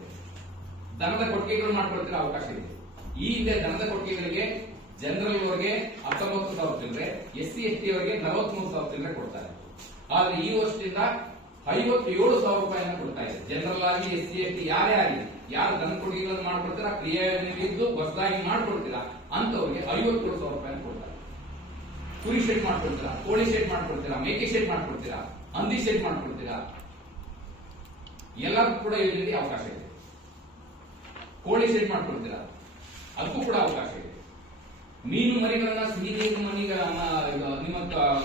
ದನದ ಕೊಟ್ಟಿಗೆಗಳು ಮಾಡ್ಕೊಳ್ತಿರೋ ಅವಕಾಶ ಇದೆ. ಈ ಹಿಂದೆ ದನದ ಕೊಟ್ಟಿಗೆಗಳಿಗೆ ಜನರಲ್ ಅವರಿಗೆ 19,000 ಚಿಲ್ಲರೆ, SC ST ಅವರಿಗೆ 43,000 ಚಿಲ್ಲರೆ ಕೊಡ್ತಾರೆ. ಆದ್ರೆ ಈ ವರ್ಷದಿಂದ 57,000 ರೂಪಾಯಿನ ಕೊಡ್ತಾ ಇದೆ. ಜನರಲ್ ಆಗಿ SC ST ಯಾರೇ ಆಗಲಿ, ಯಾರು ದನ ಕೊಟ್ಟಿಗೆಗಳನ್ನು ಮಾಡ್ಕೊಡ್ತೀರಾ, ಕ್ರಿಯಾ ಯೋಜನೆ ಇದ್ದು ಹೊಸದಾಗಿ ಮಾಡ್ಕೊಡ್ತೀರಾ ಅಂತವ್ರಿಗೆ 57,000 ರೂಪಾಯಿ ಕೊಡ್ತಾರೆ. ಕುರಿ ಶೆಡ್ ಮಾಡ್ಕೊಡ್ತೀರಾ, ಕೋಳಿ ಶೆಡ್ ಮಾಡ್ಕೊಡ್ತೀರಾ, ಮೇಕೆ ಶೆಡ್ ಮಾಡ್ಕೊಡ್ತೀರಾ, ಹಂದಿ ಶೆಡ್ ಮಾಡ್ಕೊಡ್ತೀರಾ, ಎಲ್ಲಕ್ಕೂ ಕೂಡ ಯೋಜನೆಗೆ ಅವಕಾಶ ಇದೆ. ಕೋಳಿ ಶೆಡ್ ಮಾಡ್ಕೊಡ್ತೀರಾ, ಅದಕ್ಕೂ ಕೂಡ ಅವಕಾಶ ಇದೆ. ಮೀನು ಮರಿಗಳನ್ನ ಸಿಹಿ ನೀರು ನಿಮ್ಮ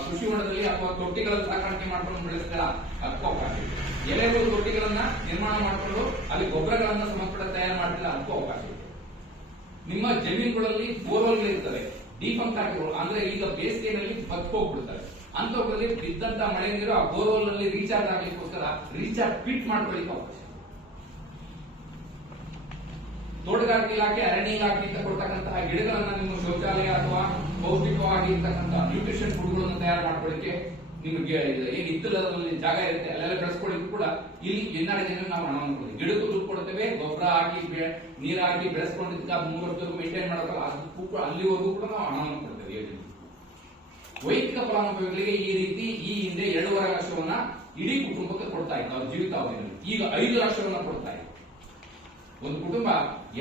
ಕೃಷಿ ಹೊಂಡದಲ್ಲಿ ಅಥವಾ ತೊಟ್ಟಿಗಳಲ್ಲಿ ಸಾಕಾಣಿಕೆ ಮಾಡ್ಕೊಂಡು ಬೆಳೆಸ್ತೀರಾ, ಅದಕ್ಕೂ ಅವಕಾಶ ಇದೆ. ಎಲೆಗಳು ತೊಟ್ಟಿಗಳನ್ನ ನಿರ್ಮಾಣ ಮಾಡಿಕೊಂಡು ಅಲ್ಲಿ ಗೊಬ್ಬರಗಳನ್ನ ಸಮರ್ಪಡೆ ತಯಾರು ಮಾಡ್ತೀರಾ, ಅದಕ್ಕೂ ಅವಕಾಶ ಇದೆ. ನಿಮ್ಮ ಜಮೀನುಗಳಲ್ಲಿ ಬೋರ್ವೆಲ್ಗಳು ಇರ್ತವೆ, ಡಿಫಂಕ್ಟ್ ಆಗಿರೋರು, ಅಂದ್ರೆ ಈಗ ಬೇಸಿಗೆಯಲ್ಲಿ ಬದುಕೋಗ್ಬಿಡ್ತಾರೆ. ಅಂತವರಲ್ಲಿ ಬಿದ್ದಂತ ಮಳೆ ನೀರು ಆ ಬೋರ್ವೆಲ್ ನಲ್ಲಿ ರೀಚಾರ್ಜ್ ಆಗ್ಲಿಕ್ಕೋಸ್ಕರ ರೀಚಾರ್ಜ್ ಫಿಟ್ ಮಾಡ್ಕೊಳ್ಳಿಕ್ಕೆ ಅವಕಾಶ. ತೋಟಗಾರಿಕೆ ಇಲಾಖೆ, ಅರಣ್ಯ ಇಲಾಖೆ ಅಂತ ಕೊಡ್ತಕ್ಕಂತಹ ಗಿಡಗಳನ್ನ ನಿಮ್ಮ ಶೌಚಾಲಯ ಅಥವಾ ಪೌಷ್ಟಿಕವಾಗಿ ಇರ್ತಕ್ಕಂಥ ನ್ಯೂಟ್ರಿಷನ್ ಫುಡ್ಗಳನ್ನು ತಯಾರು ಮಾಡ್ಕೊಳ್ಳಿಕ್ಕೆ ನಿಮಗೆ ಏನ್ ಹಿತ್ತಲಲ್ಲಿ ಜಾಗ ಇರುತ್ತೆ ಅಲ್ಲೆಲ್ಲ ಬೆಳೆಸ್ಕೊಳ್ಳಿಕ್ಕೆ ಕೂಡ ಇಲ್ಲಿ ಎನ್ಆರ್ಐ ನಾವು ಹಣವನ್ನು ಕೊಡ್ತೀವಿ. ಗಿಡಕ್ಕೂ ದುಡ್ಡು ಕೊಡ್ತೇವೆ, ಗೊಬ್ಬರ ಹಾಕಿ ನೀರು ಹಾಕಿ ಬೆಳೆಸ್ಕೊಂಡಿದ್ದ 3 ವರ್ಷದವರೆಗೂ ಮೇಂಟೈನ್ ಮಾಡೋಕ್ಕಲ್ಲ, ಅದಕ್ಕೂ ಕೂಡ ಅಲ್ಲಿವರೆಗೂ ಕೂಡ ನಾವು ಹಣವನ್ನು ಕೊಡ್ತೇವೆ. ವೈಯಕ್ತಿಕ ಫಲಾನುಭವಿಗಳಿಗೆ ಈ ರೀತಿ ಈ ಹಿಂದೆ 2.5 ಲಕ್ಷವನ್ನ ಇಡೀ ಕುಟುಂಬಕ್ಕೆ ಕೊಡ್ತಾ ಇತ್ತು ಅವ್ರ ಜೀವಿತಾವಧಿಯಲ್ಲಿ. ಈಗ 5 ಲಕ್ಷವನ್ನ ಕೊಡ್ತಾ ಇದೆ. ಒಂದು ಕುಟುಂಬ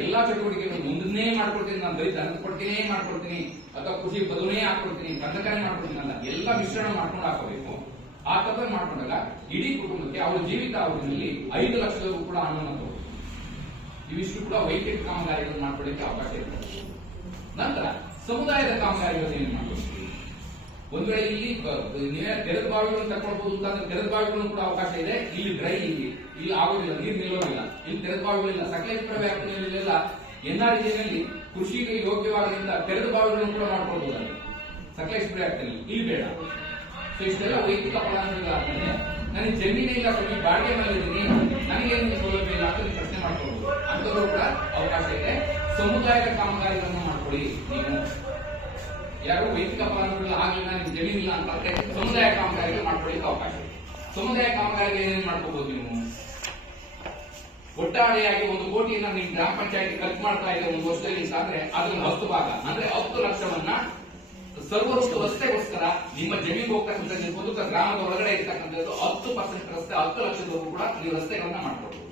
ಎಲ್ಲಾ ಚಟುವಟಿಕೆಗಳು ಮುಂದನ್ನೇ ಮಾಡ್ಕೊಡ್ತೀನಿ, ನಾನು ಬರೀ ದನದ ಕೊಡ್ತೀನಿ ಮಾಡ್ಕೊಡ್ತೀನಿ ಅಥವಾ ಕೃಷಿ ಬದುನೇ ಹಾಕೊಡ್ತೀನಿ, ಕಂದಕಾರಿ ಮಾಡ್ಕೊಡ್ತೀನಿ ಅಲ್ಲ, ಎಲ್ಲ ಮಿಶ್ರಣ ಮಾಡ್ಕೊಂಡು ಹಾಕಬೇಕು. ಆ ತರ ಮಾಡ್ಕೊಂಡಾಗ ಇಡೀ ಕುಟುಂಬಕ್ಕೆ ಅವರ ಜೀವಿತಾವಧಿಯಲ್ಲಿ 5 ಲಕ್ಷದವರೆಗೂ ಕೂಡ ಹಣವನ್ನು ತಗೋಬಹುದು. ಇವಿಷ್ಟು ಕೂಡ ವೈಯಕ್ತಿಕ ಕಾಮಗಾರಿಗಳನ್ನು ಮಾಡ್ಕೊಳ್ಳಿಕ್ಕೆ ಅವಕಾಶ ಇರ್ತದೆ. ನಂತರ ಸಮುದಾಯದ ಕಾಮಗಾರಿಗಳನ್ನು ಏನು ಮಾಡಬಹುದು? ಒಂದ್ ವೇಳೆ ಇಲ್ಲಿ ನೀವೇ ತೆರೆದ ಬಾವಿಗಳನ್ನು ತಗೊಳ್ಬಹುದು ಅಂತಂದ್ರೆ ತೆರೆದ ಬಾವಿಗಳನ್ನು ಕೂಡ ಅವಕಾಶ ಇದೆ. ಇಲ್ಲಿ ಡ್ರೈ ಇಲ್ಲಿ ಆಗೋದಿಲ್ಲ, ನೀರು ನಿಲ್ಲೋದಿಲ್ಲ, ಇಲ್ಲಿ ತೆರೆದ ಬಾವಿಗಳಿಲ್ಲ. ಸಕಲೇಶ್ಪುರ ವ್ಯಾಪ್ತಿಯಲ್ಲೆಲ್ಲ NREGನಲ್ಲಿ ಕೃಷಿಗೆ ಯೋಗ್ಯವಾದಂತ ತೆರೆದ ಬಾವಿಗಳನ್ನು ಕೂಡ ಮಾಡ್ಕೊಳ್ಬಹುದು ಸಕಲೇಶ್ಪುರ ವ್ಯಾಪ್ತಿಯಲ್ಲಿ. ಇಲ್ಲಿ ಬೇಡ. ಸೊ ಇಷ್ಟೆಲ್ಲ ವೈಯಕ್ತಿಕ ಫಲಾನುಭವಿಗಳಾದ್ಮೇಲೆ ನನಗೆ ಜಮೀನೇ ಇಲ್ಲ, ಸ್ವಲ್ಪ ಬಾಡಿಗೆ ಮೇಲೆ ಇದ್ದೀನಿ, ನನಗೇನು ಸೌಲಭ್ಯ ಇಲ್ಲ ಅಂತ ಪ್ರಶ್ನೆ ಮಾಡ್ಕೊಳ್ಬಹುದು. ಅಂತವರು ಕೂಡ ಅವಕಾಶ ಇದೆ. ಸಮುದಾಯದ ಕಾಮಗಾರಿಗಳನ್ನು ಮಾಡ್ಕೊಳ್ಳಿ. ನೀವು ಯಾರು ವೈಯಕ್ತಿಕ ಫಲಾನುಭವಿಗಳು ಆಗಲಿಲ್ಲ, ನಿಮ್ಗೆ ಜಮೀನಿಲ್ಲ ಅಂತಂದ್ರೆ ಸಮುದಾಯ ಕಾಮಗಾರಿಗಳು ಮಾಡ್ಕೊಳ್ಳಿಕ್ಕೆ ಅವಕಾಶ ಇದೆ. ಸಮುದಾಯ ಕಾಮಗಾರಿಗೆ ಏನೇನು ಮಾಡ್ಕೋಬಹುದು? ನೀವು ಒಟ್ಟಾರೆಯಾಗಿ 1 ಕೋಟಿಯನ್ನ ನಿಮ್ ಗ್ರಾಮ ಪಂಚಾಯತ್ ಖರ್ಚು ಮಾಡ್ತಾ ಇದೆ ಒಂದು ವರ್ಷದಲ್ಲಿ ಅಂತಂದ್ರೆ ಅದನ್ನ 10 ಭಾಗ ಅಂದ್ರೆ 10 ಲಕ್ಷವನ್ನ ಸರ್ವಋತು ರಸ್ತೆಗೋಸ್ಕರ ನಿಮ್ಮ ಜಮೀನು ಹೋಗ್ತಕ್ಕಂಥದ್ದು ಗ್ರಾಮದ ಒಳಗಡೆ ಇರ್ತಕ್ಕಂಥದ್ದು 10% ರಸ್ತೆ, 10 ಲಕ್ಷದವರೆಗೂ ಕೂಡ ನೀವು ರಸ್ತೆಗಳನ್ನ ಮಾಡ್ಕೊಳ್ಬಹುದು.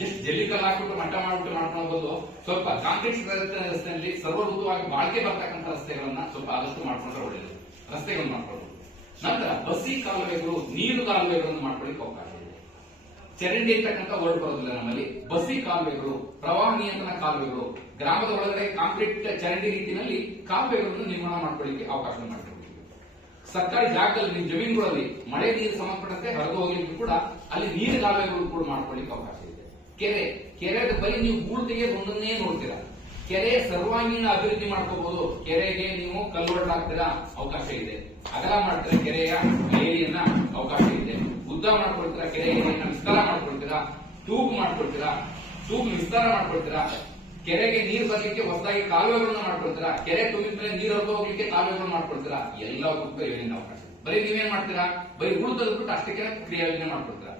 ಜಸ್ಟ್ ಜಲ್ಲಿಕಲ್ಲು ಹಾಕ್ಬಿಟ್ಟು ಮಟ್ಟ ಮಾಡ್ಬಿಟ್ಟು ಮಾಡ್ಕೊಳ್ಬಹುದು. ಸ್ವಲ್ಪ ಕಾಂಕ್ರೀಟ್ ರಸ್ತೆಯಲ್ಲಿ ಸರ್ವಋತುವಾಗಿ ಬಾಳಿಕೆ ಬರ್ತಕ್ಕಂಥ ರಸ್ತೆಗಳನ್ನ ಸ್ವಲ್ಪ ಆದಷ್ಟು ಮಾಡ್ಕೊಂಡ್ರೆ ಒಳ್ಳೆಯದು. ರಸ್ತೆಗಳನ್ನು ಮಾಡ್ಕೊಳ್ಬಹುದು. ನಂತರ ಬಸಿ ಕಾಲುವೆಗಳು, ನೀರು ಕಾಲುವೆಗಳನ್ನು ಮಾಡ್ಕೊಳ್ಳಿಕ್ಕೆ ಅವಕಾಶ ಇದೆ. ಚರಂಡಿ ಇರ್ತಕ್ಕಂಥ ವರ್ಡ್ ಬರೋದಿಲ್ಲ ನಮ್ಮಲ್ಲಿ. ಬಸಿ ಕಾಲುವೆಗಳು, ಪ್ರವಾಹ ನಿಯಂತ್ರಣ ಕಾಲುವೆಗಳು, ಗ್ರಾಮದ ಒಳಗಡೆ ಕಾಂಕ್ರೀಟ್ ಚರಂಡಿ ರೀತಿಯಲ್ಲಿ ಕಾಲುವೆಗಳನ್ನು ನಿರ್ಮಾಣ ಮಾಡ್ಕೊಳ್ಳಿಕ್ಕೆ ಅವಕಾಶ ಮಾಡಿಕೊಡ್ತೀವಿ. ಸರ್ಕಾರಿ ಜಾಗದಲ್ಲಿ ನಿಮ್ಮ ಜಮೀನುಗಳಲ್ಲಿ ಮಳೆ ನೀರು ಸಂಬಂಧಪಟ್ಟಂತೆ ಹರಿದು ಹೋಗ್ಲಿಕ್ಕೆ ಕೂಡ ಅಲ್ಲಿ ನೀರು ಕಾಲುವೆಗಳು ಕೂಡ ಮಾಡ್ಕೊಳ್ಳಿಕ್ಕೆ ಅವಕಾಶ ಇದೆ. ಕೆರೆ ಬರೀ ನೀವು ಗೂಳ್ತಿಗೆ ಒಂದನ್ನೇ ನೋಡ್ತೀರಾ. ಕೆರೆ ಸರ್ವಾಂಗೀಣ ಅಭಿವೃದ್ಧಿ ಮಾಡ್ಕೋಬಹುದು. ಕೆರೆಗೆ ನೀವು ಕಲ್ವರ್ಟ್ ಹಾಕ್ತೀರಾ, ಅವಕಾಶ ಇದೆ. ಅಗಲ ಮಾಡ್ತೀರಾ, ಕೆರೆಯ ಏರಿಯನ್ನ ಅವಕಾಶ ಇದೆ. ಉದ್ದ ಮಾಡ್ಕೊಳ್ತೀರಾ, ಕೆರೆ ಏರಿಯನ್ನ ವಿಸ್ತಾರ ಮಾಡ್ಕೊಳ್ತೀರಾ, ತೂಗು ಮಾಡ್ಕೊಳ್ತೀರಾ, ತೂಗು ವಿಸ್ತಾರ ಮಾಡ್ಕೊಳ್ತೀರಾ, ಕೆರೆಗೆ ನೀರು ಬರ್ಲಿಕ್ಕೆ ಹೊಸದಾಗಿ ಕಾಲುವೆಗಳನ್ನ ಮಾಡ್ಕೊಳ್ತೀರಾ, ಕೆರೆ ತುಂಬಿದ ಮೇಲೆ ನೀರು ಹೊರಗೆ ಹೋಗ್ಲಿಕ್ಕೆ ಕಾಲುವೆಗಳು ಮಾಡ್ಕೊಳ್ತೀರಾ. ಎಲ್ಲದಕ್ಕೂ ಯೋಜನೆ ಅವಕಾಶ ಇದೆ. ಬರೀ ನೀವೇನ್ ಮಾಡ್ತೀರಾ? ಬರೀ ಉಳು ತೆಗೆದ್ಬಿಟ್ಟು ಅಷ್ಟಕ್ಕೆ ಕ್ರಿಯಾ ಯೋಜನೆ ಮಾಡ್ಕೊಳ್ತೀರಾ.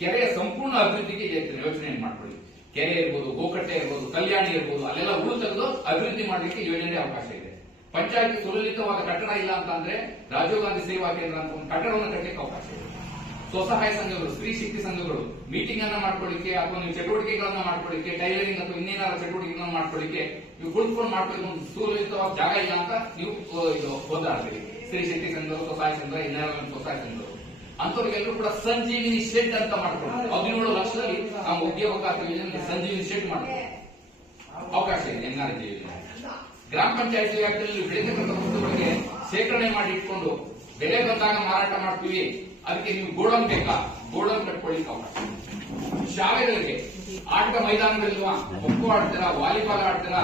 ಕೆರೆಯ ಸಂಪೂರ್ಣ ಅಭಿವೃದ್ಧಿಗೆ ಯೋಜನೆ ಮಾಡ್ಕೊಳ್ಳಿ. ಕೆರೆ ಇರ್ಬೋದು, ಗೋಕಟ್ಟೆ ಇರ್ಬೋದು, ಕಲ್ಯಾಣಿ ಇರ್ಬೋದು, ಅಲ್ಲೆಲ್ಲ ಉಳು ತೆಗೆದು ಅಭಿವೃದ್ಧಿ ಮಾಡಲಿಕ್ಕೆ ಯೋಜನೆ ಅವಕಾಶ ಇದೆ. ಪಂಚಾಯತ್ ಸುಲಲಿತವಾದ ಕಟ್ಟಡ ಇಲ್ಲ ಅಂತಂದ್ರೆ ರಾಜೀವ್ ಗಾಂಧಿ ಸೇವಾ ಕೇಂದ್ರ ಅಂತ ಒಂದು ಕಟ್ಟಡವನ್ನು ಕಟ್ಟಲಿಕ್ಕೆ ಅವಕಾಶ ಇದೆ. ಸ್ವಸಹಾಯ ಸಂಘಗಳು, ಸ್ತ್ರೀ ಶಕ್ತಿ ಸಂಘಗಳು ಮೀಟಿಂಗ್ ಅನ್ನ ಮಾಡ್ಕೊಳ್ಳಿಕ್ಕೆ ಅಥವಾ ನೀವು ಚಟುವಟಿಕೆಗಳನ್ನ ಮಾಡ್ಕೊಳ್ಳಿಕ್ಕೆ, ಟೈಲರಿಂಗ್ ಅಥವಾ ಇನ್ನೇನಾದ್ರು ಚಟುವಟಿಕೆಗಳನ್ನ ಮಾಡ್ಕೊಳ್ಳಿಕ್ಕೆ ನೀವು ಕುಳಿತುಕೊಂಡು ಮಾಡ್ಕೊಳ್ಳಿಕ್ಕೆ ಒಂದು ಸುಲಲಿತವಾದ ಜಾಗ ಇಲ್ಲ ಅಂತ ನೀವು ಇದು ಓದಾಡ್ತೀರಿ. ಸ್ತ್ರೀ ಶಕ್ತಿ ಸಂಘಗಳು, ಸ್ವಸಹಾಯ ಸಂಘ, ಎನ್ವೈರನ್ಮೆಂಟ್ ಸ್ವಸಹಾಯ ಸಂಘಗಳು ಅಂತವ್ರಿಗೆಲ್ಲರೂ ಕೂಡ ಸಂಜೀವಿನಿ ಶೆಡ್ ಅಂತ ಮಾಡ್ಕೊಂಡು 17 ಲಕ್ಷದಲ್ಲಿ ನಾವು ಉದ್ಯೋಗ ಖಾತೆ ಯೋಜನೆಯಲ್ಲಿ ಸಂಜೀವಿನಿ ಶೆಡ್ ಮಾಡ್ಕೊಂಡು ಅವಕಾಶ ಇದೆ. NREGA ಯೋಜನೆ ಗ್ರಾಮ ಪಂಚಾಯತ್ ವ್ಯಾಪ್ತಿಯಲ್ಲಿ ಬೆಳೆತಕ್ಕಂಥ ವಸ್ತುಗಳಿಗೆ ಶೇಖರಣೆ ಮಾಡಿ ಇಟ್ಕೊಂಡು ಬೆಲೆ ಬಂದಾಗ ಮಾರಾಟ ಮಾಡ್ತೀವಿ, ಅದಕ್ಕೆ ನೀವು ಗೋಡೌನ್ ಬೇಕಾ, ಗೋಡೌನ್ ಕಟ್ಕೊಳ್ಳಿಕ್ಕೆ ಅವಕಾಶ. ಶಾಲೆಗಳಿಗೆ ಆಟ ಮೈದಾನಗಳಿಲ್ವಾ, ಖೋಖೋ ಆಡ್ತೀರಾ, ವಾಲಿಬಾಲ್ ಆಡ್ತೀರಾ,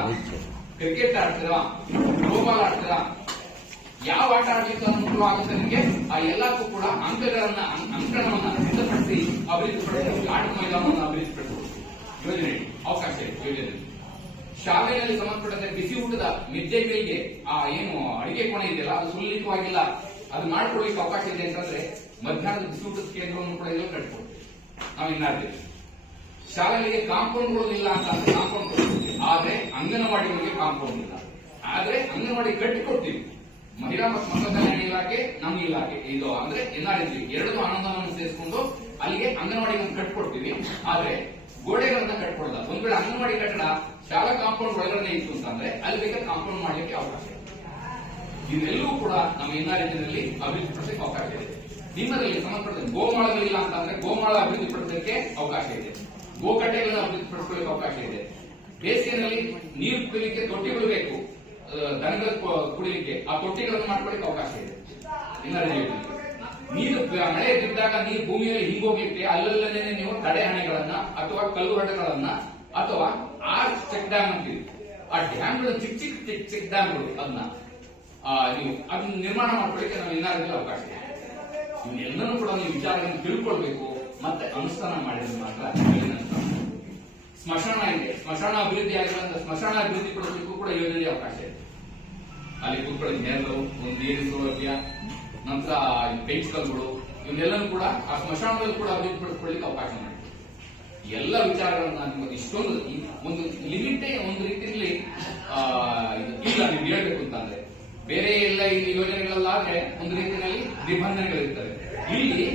ಕ್ರಿಕೆಟ್ ಆಡ್ತೀರಾ, ಥ್ರೋಬಾಲ್ ಆಡ್ತೀರಾ, ಯಾವ ಆಟ ಆಡ್ಲಿಕ್ಕೆ ಅನುಕೂಲ ಆಗುತ್ತೆ ನಿಮಗೆ ಆ ಎಲ್ಲಕ್ಕೂ ಕೂಡ ಅಂಕಣವನ್ನ ಸಿದ್ಧಪಡಿಸಿ ಅಭಿವೃದ್ಧಿಪಡಿಸಿ ಆಟ ಮೈದಾನವನ್ನು ಅಭಿವೃದ್ಧಿಪಡಿಸಬಹುದು ಯೋಜನೆ ಅವಕಾಶ ಇದೆ. ಯೋಜನೆ ಶಾಲೆಯಲ್ಲಿ ಸಂಬಂಧಪಟ್ಟಂತೆ ಬಿಸಿ ಊಟದ ಮಿಡ್ ಡೇ ಮೀಲ್ಗೆ ಆ ಏನು ಅಡಿಗೆ ಕೋಣೆ ಇದೆಯಲ್ಲ ಅದು ಸುಲಲಿತವಾಗಿಲ್ಲ, ಅದು ಮಾಡ್ಕೊಳ್ಳಿಕ್ಕೆ ಅವಕಾಶ ಇದೆ ಅಂತಂದ್ರೆ ಮಧ್ಯಾಹ್ನದ ಬಿಸಿ ಊಟದ ಕೇಂದ್ರವನ್ನು ಕೂಡ ಎಲ್ಲ ಕಟ್ಕೊಡ್ತೀವಿ ನಾವು. ಇನ್ನಾದ್ರೆ ಶಾಲೆಗಳಿಗೆ ಕಾಂಪೌಂಡ್ಗಳು ಇಲ್ಲ ಅಂತ ಕಾಂಪೌಂಡ್ ಕೊಡ್ತೀವಿ, ಆದ್ರೆ ಅಂಗನವಾಡಿಗಳಿಗೆ ಕಾಂಪೌಂಡ್ ಇಲ್ಲ, ಆದ್ರೆ ಅಂಗನವಾಡಿ ಕಟ್ಟಿಕೊಡ್ತೀವಿ. ಮಹಿಳಾ ಮತ್ತು ಮಕ್ಕಳ ಕಲ್ಯಾಣ ಇಲಾಖೆ, ನಮ್ಮ ಇಲಾಖೆ ಇದು ಅಂದ್ರೆ NREGA ಎರಡು ಅನುದಾನವನ್ನು ಸೇರಿಸಿಕೊಂಡು ಅಲ್ಲಿಗೆ ಅಂಗನವಾಡಿಗಳನ್ನು ಕಟ್ಕೊಡ್ತೀವಿ, ಆದ್ರೆ ಗೋಡೆಗಳನ್ನ ಕಟ್ಕೊಡಲ್ಲ. ಒಂದ್ ವೇಳೆ ಅಂಗನವಾಡಿ ಕಟ್ಟಡ ಶಾಲಾ ಕಾಂಪೌಂಡ್ ಒಳಗಡೆ ಇತ್ತು ಅಂತಂದ್ರೆ ಅಲ್ಲಿ ಬೇಕಾದ್ರೆ ಕಾಂಪೌಂಡ್ ಮಾಡ್ಲಿಕ್ಕೆ ಅವಕಾಶ ಇದೆ. ಇದೆಲ್ಲವೂ ಕೂಡ ನಮ್ಮ NREGA ಅಭಿವೃದ್ಧಿಪಡಿಸಕ್ಕೆ ಅವಕಾಶ ಇದೆ. ನಿಮ್ಮಲ್ಲಿ ಸಂಬಂಧಪಟ್ಟ ಗೋಮಾಳಗಳಿಲ್ಲ ಅಂತಂದ್ರೆ ಗೋಮಾಳ ಅಭಿವೃದ್ಧಿಪಡಿಸಲಿಕ್ಕೆ ಅವಕಾಶ ಇದೆ, ಗೋಕಟ್ಟೆಗಳನ್ನು ಅಭಿವೃದ್ಧಿಪಡಿಸಲಿಕ್ಕೆ ಅವಕಾಶ ಇದೆ. ಬೇಸಿಗೆನಲ್ಲಿ ನೀರು ಕುಡಿಲಿಕ್ಕೆ ತೊಟ್ಟಿಗಳು ಬೇಕು, ದನಗಳ ಕುಡಿಲಿಕ್ಕೆ ಆ ತೊಟ್ಟಿಗಳನ್ನು ಮಾಡ್ಕೊಳ್ಳಿಕ್ಕೆ ಅವಕಾಶ ಇದೆ. ನೀರು ಮಳೆ ಬಿದ್ದಾಗ ನೀರು ಭೂಮಿಯಲ್ಲಿ ಹಿಂಗೋಗ್ಲಿಕ್ಕೆ ಅಲ್ಲಲ್ಲೇ ನೀವು ತಡೆಹಣೆಗಳನ್ನ ಅಥವಾ ಕಲ್ಲುಗಡ್ಡೆಗಳನ್ನ ಅಥವಾ ಆ ಚೆಕ್ ಡ್ಯಾಮ್ ಅಂತೀವಿ, ಆ ಡ್ಯಾಮ್ಗಳು ಚಿಕ್ಕ ಚಿಕ್ಕ ಚಿಕ್ಕ ಚಿಕ್ಕ ಡ್ಯಾಮ್ಗಳು ಅದನ್ನ ನೀವು ಅದನ್ನ ನಿರ್ಮಾಣ ಮಾಡ್ಕೊಳ್ಳಿಕ್ಕೆ ನಾವು NREGA ಅವಕಾಶ ಇದೆ. ಇವನ್ನೆಲ್ಲನೂ ಕೂಡ ನೀವು ವಿಚಾರಗಳನ್ನು ತಿಳ್ಕೊಳ್ಬೇಕು ಮತ್ತೆ ಅನುಷ್ಠಾನ ಮಾಡಿದ್ರೆ ಮಾತ್ರ. ಸ್ಮಶಾನ ಇದೆ, ಸ್ಮಶಾನ ಅಭಿವೃದ್ಧಿ ಆಗಿರೋದ್ರಿಂದ ಸ್ಮಶಾನ ಅಭಿವೃದ್ಧಿ ಪಡಿಸಲಿಕ್ಕೂ ಕೂಡ ಯೋಜನೆ ಅವಕಾಶ ಇದೆ. ಅಲ್ಲಿ ಕೂತ್ಕೊಳ್ಳಿ ನೆರಳು, ಒಂದು ನೀರಿನ ಸೌಲಭ್ಯ, ನಂತರ ಬೆಂಚ್ ಕಲ್ಗಳು ಇವನ್ನೆಲ್ಲನೂ ಕೂಡ ಆ ಸ್ಮಶಾನದಲ್ಲಿ ಕೂಡ ಅಭಿವೃದ್ಧಿ ಪಡಿಸಿಕೊಳ್ಳಿಕ್ಕೆ ಅವಕಾಶ ಮಾಡಿ. ಎಲ್ಲ ವಿಚಾರಗಳನ್ನ ನಿಮಗೆ ಇಷ್ಟೊಂದು ಒಂದು ಲಿಮಿಟೇ ಒಂದು ರೀತಿಯಲ್ಲಿ ಇಲ್ಲ ನೀವು ಹೇಳ್ಬೇಕು ಅಂತಂದ್ರೆ. ಬೇರೆ ಎಲ್ಲ ಈ ಯೋಜನೆಗಳಲ್ಲಾದ್ರೆ ಒಂದು ರೀತಿಯಲ್ಲಿ ನಿಬಂಧನೆಗಳಿರ್ತವೆ. ಇಲ್ಲಿ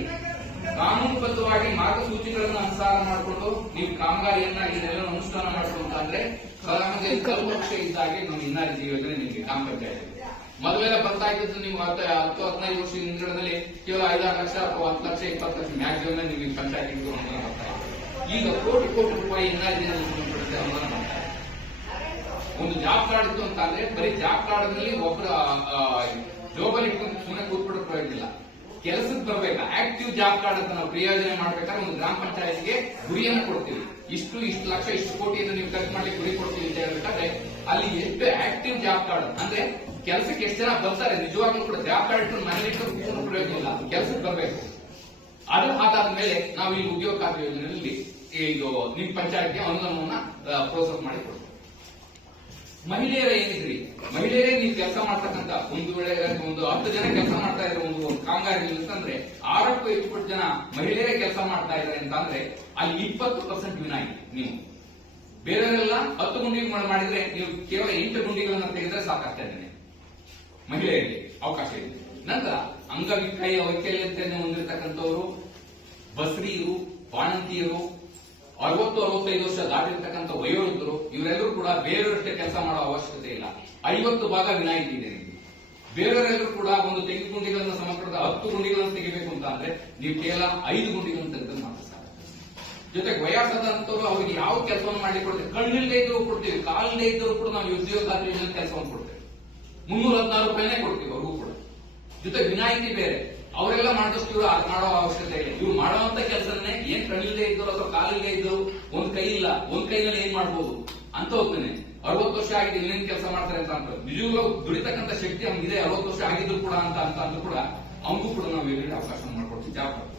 ಕಾನೂನುಬದ್ಧವಾಗಿ ಮಾರ್ಗಸೂಚಿಗಳನ್ನು ಅನುಸಾರ ಮಾಡಿಕೊಂಡು ನೀವು ಕಾಮಗಾರಿಯನ್ನ ಇದೆಲ್ಲ ಅನುಷ್ಠಾನ ಮಾಡಿಕೊಂಡು ಅಂದ್ರೆ ಕಲ್ಪಕ್ಷ ಇದ್ದಾಗೆ ನಮ್ಮ NREGA ಯೋಜನೆ ನಿಮಗೆ ಗ್ರಾಮ ಪಂಚಾಯತ್ ಮೊದಲೆಲ್ಲ ಬರ್ತಾ ಇದ್ದು ನೀವು 10-15 ವರ್ಷದ ಹಿಂದಿನಲ್ಲಿ ಕೇವಲ 5-6 ಲಕ್ಷ ಅಥವಾ 10 ಲಕ್ಷ 20 ಲಕ್ಷ ಮ್ಯಾಕ್ಸಿಮಮ್ ನಿಮಗೆ ಪಂಚಾಯತ್ ಅನುದಾನ ಬರ್ತಾ ಇದೆ. ಈಗ ಕೋಟಿ ಕೋಟಿ ರೂಪಾಯಿ NREGA ಅನುದಾನ ಮಾಡ್ತಾರೆ. ಒಂದು ಜಾಬ್ ಕಾರ್ಡ್ ಇತ್ತು ಅಂತ ಅಂದ್ರೆ ಬರೀ ಜಾಬ್ ಕಾರ್ಡ್ ನಲ್ಲಿ ಒಬ್ಬರ ಜೋಬಲ್ಲಿ ಇಟ್ಕೊಂಡು ಸುಮ್ಮನೆ ಕೂತ್ಬಿಡೋ ಪ್ರಯೋಜನ ಇಲ್ಲ, ಕೆಲಸಕ್ಕೆ ಬರಬೇಕು. ಆಕ್ಟಿವ್ ಜಾಬ್ ಕಾರ್ಡ್ ಅಂತ ನಾವು ಪ್ರಯೋಜನೆ ಮಾಡ್ಬೇಕಾದ್ರೆ ಒಂದು ಗ್ರಾಮ ಪಂಚಾಯತ್ಗೆ ಗುರಿಯನ್ನು ಕೊಡ್ತೀವಿ, ಇಷ್ಟು ಲಕ್ಷ ಇಷ್ಟು ಕೋಟಿಯನ್ನು ನೀವು ಖರ್ಚು ಮಾಡ್ಲಿಕ್ಕೆ ಗುರಿ ಕೊಡ್ತೀವಿ ಅಂತ ಹೇಳ್ಬೇಕಾದ್ರೆ ಅಲ್ಲಿ ಎಷ್ಟು ಆಕ್ಟಿವ್ ಜಾಬ್ ಕಾರ್ಡ್ ಅಂದ್ರೆ ಕೆಲಸಕ್ಕೆ ಎಷ್ಟು ಜನ ಬರ್ತಾರೆ, ನಿಜವಾಗ್ಲೂ ಕೂಡ ಜಾಬ್ ಕಾರ್ಡ್ ಇಟ್ಟು ಮನೇಲಿ ಇಟ್ಟು ಪ್ರಯೋಜನ ಇಲ್ಲ, ಕೆಲಸಕ್ಕೆ ಬರಬೇಕು. ಅದು ಅದಾದ್ಮೇಲೆ ನಾವು ಈ ಉದ್ಯೋಗ ಖಾತೆ ಯೋಜನೆಯಲ್ಲಿ ಇದು ನಿಮ್ ಪಂಚಾಯತ್ಗೆ ಅನುದಾನವನ್ನ ಪ್ರೋತ್ಸಾಹ ಮಾಡಿ ಕೊಡ್ತೀವಿ. ಮಹಿಳೆಯರ ಏನಿದ್ರಿ, ಮಹಿಳೆಯರೇ ನೀವು ಕೆಲಸ ಮಾಡ್ತಕ್ಕಂಥ ಒಂದು ವೇಳೆ ಒಂದು 10 ಜನ ಕೆಲಸ ಮಾಡ್ತಾ ಇದ್ರೆ ಒಂದು ಕಾಮಗಾರಿ ಅಂತಂದ್ರೆ 6ಕ್ಕೂ ಹೆಚ್ಚು ಜನ ಮಹಿಳೆಯರೇ ಕೆಲಸ ಮಾಡ್ತಾ ಇದ್ದಾರೆ ಅಂತ ಅಂದ್ರೆ ಅಲ್ಲಿ 20% ವಿನಾಯಿತಿ. ನೀವು ಬೇರೆಯವರೆಲ್ಲ 10 ಗುಂಡಿಗಳು ಮಾಡಿದ್ರೆ ನೀವು ಕೇವಲ 8 ಗುಂಡಿಗಳನ್ನ ತೆಗೆದ್ರೆ ಸಾಕಾಗ್ತದೆ. ಮಹಿಳೆಯರಿಗೆ ಅವಕಾಶ ಇದೆ. ನಂತರ ವೈಕಲ್ಯತೆಯನ್ನು ಹೊಂದಿರತಕ್ಕಂಥವರು, ಬಸ್ರಿಯರು, ಬಾಣಂತಿಯರು, 60-65 ವರ್ಷ ದಾಟಿರ್ತಕ್ಕಂಥ ವಯೋವೃದ್ಧರು ಇವರೆಲ್ಲರೂ ಕೂಡ ಬೇರೆಯವರಷ್ಟೇ ಕೆಲಸ ಮಾಡೋ ಅವಶ್ಯಕತೆ ಇಲ್ಲ. 50% ವಿನಾಯಿತಿ ಇದೆ ನಿಮಗೆ. ಬೇರೆಯವರೆಲ್ಲರೂ ಕೂಡ ಒಂದು ತೆಂಗು ಗುಂಡಿಗಳನ್ನು ಸಮರ್ಪದ 10 ಗುಂಡಿಗಳನ್ನು ತೆಗಿಬೇಕು ಅಂತ ಅಂದ್ರೆ ನೀವು ಕೇವಲ 5 ಗುಂಡಿಗಳನ್ನು ತೆಗೆದ್ರೆ ಮಾತ್ರ ಸಾಕು. ಜೊತೆಗೆ ವಯಸ್ಸಾದಂತವ್ರು ಅವ್ರಿಗೆ ಯಾವ ಕೆಲಸವನ್ನು ಮಾಡಿ ಕೊಡ್ತೇವೆ, ಕಣ್ಣಿಲ್ಲದೆ ಇದ್ರು ಕೊಡ್ತೀವಿ, ಕಾಲಿಲ್ಲದೆ ಇದ್ರು ಕೂಡ ನಾವು ಉದ್ಯೋಗ ಖಾತೆ ಯೋಜನೆ ಕೆಲಸವನ್ನು ಕೊಡ್ತೇವೆ. 316 ರೂಪಾಯಿನೇ ಕೊಡ್ತೀವಿ ಅವ್ರಿಗೂ ಕೂಡ. ಜೊತೆಗೆ ವಿನಾಯಿತಿ ಬೇರೆ, ಅವರೆಲ್ಲ ಮಾಡಿದಷ್ಟು ಇವರು ಮಾಡೋ ಅವಶ್ಯಕತೆ ಇಲ್ಲ. ಇವ್ರು ಮಾಡುವಂತ ಕೆಲಸನೇ ಏನ್ ಕಣ್ಣಿಲ್ಲದೆ ಇದ್ರು ಅಥವಾ ಕಾಲಿಲ್ಲದೆ ಇದ್ರು, ಒಂದ್ ಕೈ ಇಲ್ಲ, ಒಂದ್ ಕೈನಲ್ಲಿ ಏನ್ ಮಾಡ್ಬೋದು ಅಂತ ಹೋಗ್ತಾನೆ. 60 ವರ್ಷ ಆಗಿದೆ ಇನ್ನೇನ್ ಕೆಲಸ ಮಾಡ್ತಾರೆ ಅಂತ ನಿಜವಾಗ್ಲೂ ದುಡಿತಕ್ಕಂಥ ಶಕ್ತಿ ಅವ್ನಿಗಿದೆ. 60 ವರ್ಷ ಆಗಿದ್ರು ಕೂಡ ಅಂತ ಅಂದ್ರೂ ಕೂಡ ಅವನಿಗೂ ಕೂಡ ನಾವು ಬೇರೆ ಅವಕಾಶ ಮಾಡ್ಕೊಡ್ತೀವಿ, ಜಾಬ್ ಮಾಡ್ತೀವಿ.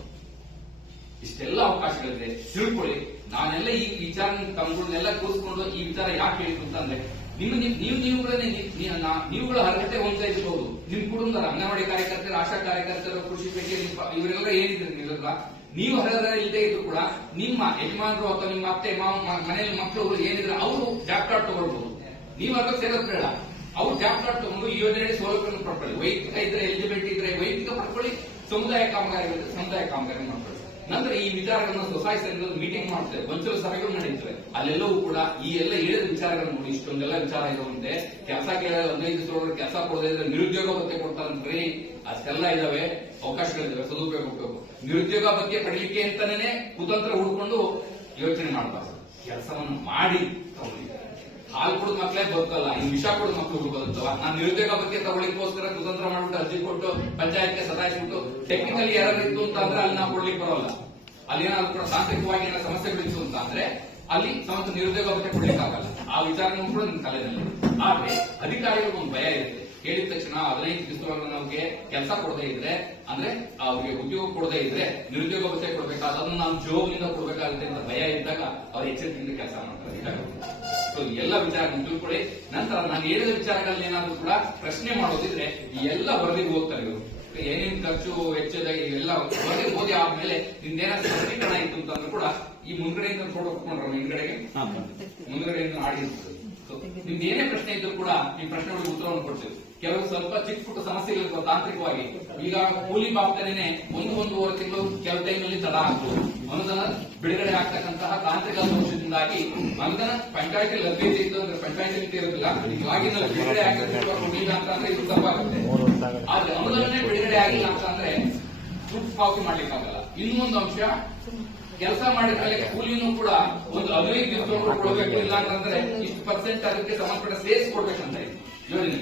ಇಷ್ಟೆಲ್ಲ ಅವಕಾಶಗಳಿದೆ, ತಿಳ್ಕೊಳ್ಳಿ. ನಾನೆಲ್ಲ ಈ ವಿಚಾರ ತಮ್ಗಳನ್ನೆಲ್ಲ ಕೂರಿಸ್ಕೊಂಡು ಈ ವಿಚಾರ ಯಾಕೆ ಹೇಳಿದ್ರು ಅಂತಂದ್ರೆ ನೀವುಗಳ ಅರ್ಹತೆ ಹೊಂದ್ತಾ ಇರಬಹುದು. ನಿಮ್ ಕುಟುಂಬದ ಅಂಗನವಾಡಿ ಕಾರ್ಯಕರ್ತರು, ಆಶಾ ಕಾರ್ಯಕರ್ತರು, ಕೃಷಿ ಪೇಟೆ ಇವರೆಲ್ಲ ಏನಿದ್ರು ನೀವೆಲ್ಲ ನೀವು ಅರ್ಹತೆ ಇಲ್ಲದೆ ಇದ್ರು ಕೂಡ ನಿಮ್ಮ ಯಜಮಾನರು ಅಥವಾ ನಿಮ್ಮ ಅತ್ತೆ ಮನೆಯಲ್ಲಿ ಮಕ್ಕಳು ಏನಿದ್ರೆ ಅವರು ಜಾಬ್ ಕಾರ್ಡ್ ತಗೊಳ್ಬಹುದು. ನೀವು ಅರ್ಹ ಸೇರೋದು ಬೇಡ, ಅವ್ರು ಜಾಬ್ ಕಾರ್ಡ್ ತಗೊಂಡು ಈ ಯೋಜನೆ ಸೌಲಭ್ಯವನ್ನು ಪಡ್ಕೊಳ್ಳಿ. ವೈಯಕ್ತಿಕ ಇದ್ರೆ ಎಲಿಜಿಬಿಲಿಟಿ ಇದ್ರೆ ವೈಯಕ್ತಿಕ ಪಡ್ಕೊಳ್ಳಿ, ಸಮುದಾಯ ಕಾಮಗಾರಿ ಮಾಡ್ತಾರೆ. ನಂತರ ಈ ವಿಚಾರಗಳನ್ನ ಸೊಸೈಟಿ ಮೀಟಿಂಗ್ ಮಾಡ್ತೇವೆ, ಗೊಂಚಲು ಸಭೆಗಳು ನಡೆಯುತ್ತವೆ. ಅಲ್ಲೆಲ್ಲವೂ ಕೂಡ ಈ ಎಲ್ಲ ಹೇಳಿದ ವಿಚಾರಗಳನ್ನು ನೋಡಿ ಇಷ್ಟೊಂದೆಲ್ಲ ವಿಚಾರ ಇರುವಂತೆ ಕೆಲಸ 15 ಸಾವಿರ ಕೆಲಸ ಕೊಡದೇ ಇದ್ರೆ ನಿರುದ್ಯೋಗ ಭತ್ಯೆ ಕೊಡ್ತಾರಂತ್ರಿ. ಅಷ್ಟೆಲ್ಲ ಇದಾವೆ, ಅವಕಾಶಗಳಿದಾವೆ, ಸದುಪಯೋಗ ಕೊಡಬೇಕು. ನಿರುದ್ಯೋಗ ಭತ್ಯೆ ಪಡಲಿಕ್ಕೆ ಅಂತಾನೆ ಕುತಂತ್ರ ಹುಡ್ಕೊಂಡು ಯೋಚನೆ ಮಾಡಬಾರ್ದು. ಕೆಲಸವನ್ನು ಮಾಡಿ ತಗೊಳ್ಳಿ. ಹಾಲು ಕೊಡೋದು ಮಕ್ಕಳೇ ಬದುಕಲ್ಲ, ಇನ್ನು ವಿಷ ಕೊಡೋದು ಮಕ್ಕಳು ಬದುಕವ. ನಾನು ನಿರುದ್ಯೋಗ ಬಗ್ಗೆ ತಗೊಳ್ಳಿಕ್ಕೋಸ್ಕರ ಕುತಂತ್ರ ಮಾಡ್ಬಿಟ್ಟು ಅರ್ಜಿ ಕೊಟ್ಟು ಪಂಚಾಯತ್ಗೆ ಸತಾಯಿಸ್ಬಿಟ್ಟು ಟೆಕ್ನಿಕಲಿ ಯಾರು ಇತ್ತು ಅಂತ ಅಂದ್ರೆ ಅಲ್ಲಿ ನಾವು ಕೊಡ್ಲಿಕ್ಕೆ ಬರೋಲ್ಲ. ಅಲ್ಲಿ ಏನಾದ್ರು ಕೂಡ ತಾಂತ್ರಿಕವಾಗಿ ಏನಾದ್ರು ಸಮಸ್ಯೆಗಳಿತ್ತು ಅಂತ ಅಂದ್ರೆ ಅಲ್ಲಿ ಸಮಸ್ಯೆ ನಿರುದ್ಯೋಗ ಬಗ್ಗೆ ಕೊಡ್ಲಿಕ್ಕೆ ಆಗಲ್ಲ. ಆ ವಿಚಾರನೂ ಕೂಡ ನಿಮ್ ತಲೆಯಲ್ಲಿ. ಆದ್ರೆ ಅಧಿಕಾರಿಗಳಿಗೆ ಒಂದು ಭಯ ಇರುತ್ತೆ. ಹೇಳಿದ ತಕ್ಷಣ 15 ದಿವಸಗಳ ನಮಗೆ ಕೆಲಸ ಕೊಡದೇ ಇದ್ರೆ ಅಂದ್ರೆ ಅವ್ರಿಗೆ ಉದ್ಯೋಗ ಕೊಡದೇ ಇದ್ರೆ ನಿರುದ್ಯೋಗ ಭತ್ಯೆ ಕೊಡ್ಬೇಕಾದ ಅದನ್ನ ನಾವು ಜೋಬ್ನಿಂದ ಕೊಡ್ಬೇಕಾಗುತ್ತೆ ಅಂತ ಭಯ ಇದ್ದಾಗ ಅವ್ರು ಎಚ್ಚರಿಕೆಯಿಂದ ಕೆಲಸ ಮಾಡ್ತಾರೆ. ಸೊ ಎಲ್ಲ ವಿಚಾರ ತಿಳ್ಕೊಳ್ಳಿ. ನಂತರ ನಾನು ಹೇಳಿದ ವಿಚಾರಗಳಲ್ಲಿ ಏನಾದ್ರು ಕೂಡ ಪ್ರಶ್ನೆ ಮಾಡೋದಿದ್ರೆ ಈ ಎಲ್ಲ ವರದಿಗೆ ಹೋಗ್ತಾರೆ ಇವರು. ಏನೇನ್ ಖರ್ಚು ವೆಚ್ಚದ ಎಲ್ಲ ವರದಿ ಓದಿ ಆದ್ಮೇಲೆ ನಿಮ್ದೇನಾದ್ರು ಸ್ಪಷ್ಟೀಕರಣ ಇತ್ತು ಅಂತಂದ್ರೂ ಕೂಡ ಈ ಮುಂದ್ಗಡೆಯಿಂದ ಫೋಟೋ ಕೊಟ್ಕೊಂಡ್ರ ಮುಂದ್ಗಡೆಯಿಂದ ಆಡಿರ್ತದೆ. ನಿಮ್ದು ಏನೇ ಪ್ರಶ್ನೆ ಇದ್ರು ಕೂಡ ಈ ಪ್ರಶ್ನೆಗಳಿಗೆ ಉತ್ತರವನ್ನು ಕೊಡ್ತೀವಿ. ಕೆಲವು ಸ್ವಲ್ಪ ಚಿಕ್ಕ ಪುಟ್ಟ ಸಮಸ್ಯೆಗಳಿರುವ ತಾಂತ್ರಿಕವಾಗಿ ಈಗ ಕೂಲಿ ಬಾಬ್ತನೇ 1-1.5 ತಿಂಗಳು ಕೆಲವು ಟೈಮಲ್ಲಿ ತಡ ಆಗ್ಬೋದು. ಅನುದಾನ ಬಿಡುಗಡೆ ಆಗ್ತಕ್ಕಂತಹ ತಾಂತ್ರಿಕ ದೋಷದಿಂದಾಗಿ ಅನುದಾನ ಪಂಚಾಯತಿ ಲಭ್ಯತೆ ಇತ್ತು ಅಂದ್ರೆ ಪಂಚಾಯತಿ ಇರೋದಿಲ್ಲ. ಈವಾಗಿನಲ್ಲಿ ಬಿಡುಗಡೆ ಆಗಿಲ್ಲ ಅಂತಂದ್ರೆ ಇದು ತಪ್ಪಾಗುತ್ತೆ. ಆದ್ರೆ ಅನುದಾನನೇ ಬಿಡುಗಡೆ ಆಗಿಲ್ಲ ಅಂತಂದ್ರೆ ದುಡ್ಡು ಪಾವತಿ ಮಾಡ್ಲಿಕ್ಕಾಗಲ್ಲ. ಇನ್ನೊಂದು ಅಂಶ, ಕೆಲಸ ಮಾಡಿದ್ರೆ ಕೂಲಿನೂ ಕೂಡ ಒಂದು 15 ದಿವಸ ಕೊಡಬೇಕು. ಇಲ್ಲ ಅಂತಂದ್ರೆ ಇಷ್ಟು % ಅದಕ್ಕೆ ಸಂಬಂಧಪಟ್ಟ ಸೇರ್ಸ್ ಕೊಡ್ಬೇಕಂತ ಯೋಜನೆ.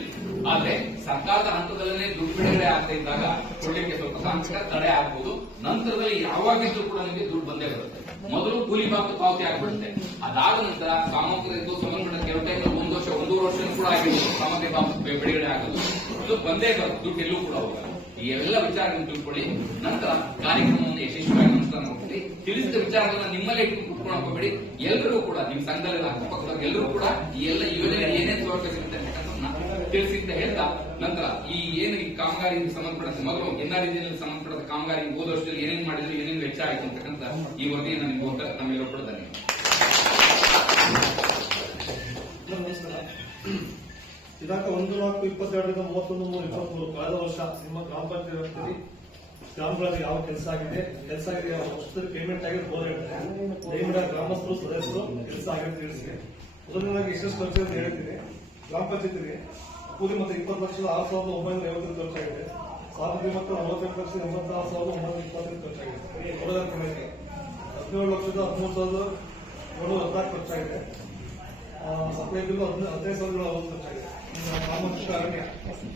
ಆದ್ರೆ ಸರ್ಕಾರದ ಹಂತದಲ್ಲೇ ದುಡ್ಡು ಬಿಡುಗಡೆ ಆಗ್ತಾ ಇದ್ದಾಗ ಕೊಡ್ಲಿಕ್ಕೆ ಸ್ವಲ್ಪ ತಾಂತ್ರಿಕ ತಡೆ ಆಗ್ಬಹುದು. ನಂತರದಲ್ಲಿ ಯಾವಾಗಿದ್ರು ಕೂಡ ನಿಮಗೆ ದುಡ್ಡು ಬಂದೇ ಬರುತ್ತೆ. ಮೊದಲು ಕೂಲಿ ಪಾವತಿ ಆಗ್ಬಿಡುತ್ತೆ. ಅದಾದ ನಂತರ ಸಾಮಗ್ರಿಗೂ ಸಂಬಂಧಪಟ್ಟ ಕೆಲವು ಟೈಮ್ 1 ವರ್ಷ 1.5 ವರ್ಷ ಕೂಡ ಆಗಿರ್ಬೋದು ಸಾಮಗ್ರಿ ಬಿಡುಗಡೆ ಆಗೋದು. ಇದು ಬಂದೇ ಬರುತ್ತೆ, ದುಡ್ಡು ಎಲ್ಲೂ ಕೂಡ ಹೋಗಲ್ಲ. ಈ ಎಲ್ಲ ವಿಚಾರಗಳನ್ನು ತಿಳ್ಕೊಳ್ಳಿ. ನಂತರ ಕಾರ್ಯಕ್ರಮವನ್ನು ಯಶಸ್ವಿಯಾಗಿ ಅನುಷ್ಠಾನ ಮಾಡ್ತೀವಿ. ತಿಳಿಸಿದ ವಿಚಾರಗಳನ್ನ ನಿಮ್ಮಲ್ಲೇ ಕುತ್ಕೊಂಡು ಹೋಗಬೇಡಿ. ಎಲ್ಲರಿಗೂ ಕೂಡ ನಿಮ್ಮ ಸಂಘದಲ್ಲಿ ಅಕ್ಕಪಕ್ಕದವ್ರು ಎಲ್ಲರೂ ಕೂಡ ಈ ಎಲ್ಲ ಯೋಜನೆ ಏನೇನು ಸೌಲಭ್ಯ ಸಿಗುತ್ತೆ ತಿಳಿಸಿ ಅಂತ ಹೇಳ್ತಾ, ನಂತರ ಈ ಏನು ಈ ಕಾಮಗಾರಿಗೆ ಸಂಬಂಧಪಟ್ಟಂತೆ ಮೊದಲು ಎನ್ಆರ್ಇಜಿನಲ್ಲಿ ಸಂಬಂಧಪಟ್ಟ ಕಾಮಗಾರಿ ಹೋದ ವರ್ಷದಲ್ಲಿ ಏನೇನು ಮಾಡಿದ್ರು, ಏನೇನು ವೆಚ್ಚ ಆಯಿತು ಅಂತಕ್ಕಂಥ ಈ ವರದಿಯನ್ನು ನಿಮ್ಗೆ ನಮ್ಮೆಲ್ಲರೂ ಕೂಡ ಧನ್ಯವಾದ. ದಿನಾಂಕ 1/4/22 ಕಳೆದ ವರ್ಷ ನಿಮ್ಮ ಗ್ರಾಮ ಪಂಚಾಯತ್ ಗ್ರಾಮಗಳಲ್ಲಿ ಯಾವ ಕೆಲಸ ಆಗಿದೆ ಯಾವ ವರ್ಷದಲ್ಲಿ ಪೇಮೆಂಟ್ ಆಗಿದೆ ದಯವಿಟ್ಟು ಗ್ರಾಮಸ್ಥರು ಸದಸ್ಯರು ಕೆಲಸ ಆಗಿದೆ ತಿಳಿಸಿ. ಮೊದಲನೇದಾಗಿ ಎಷ್ಟು ಖರ್ಚು ಅಂತ ಹೇಳ್ತೀನಿ. ಗ್ರಾಮ ಪಂಚಾಯತಿಗೆ ಕೂಲಿ ಮತ್ತು 20,06,950 ಖರ್ಚಾಗಿದೆ. ಸಾಮಗ್ರಿ ಮತ್ತು 48,86,925 ಖರ್ಚಾಗಿದೆ. ಕೊಡದ ಕ್ರಮಕ್ಕೆ 17,13,716 ಖರ್ಚಾಗಿದೆ. Supply bill 15,000 ಖರ್ಚಾಗಿದೆ. ಸಾಮಾಜಿಕ ಅರಣ್ಯ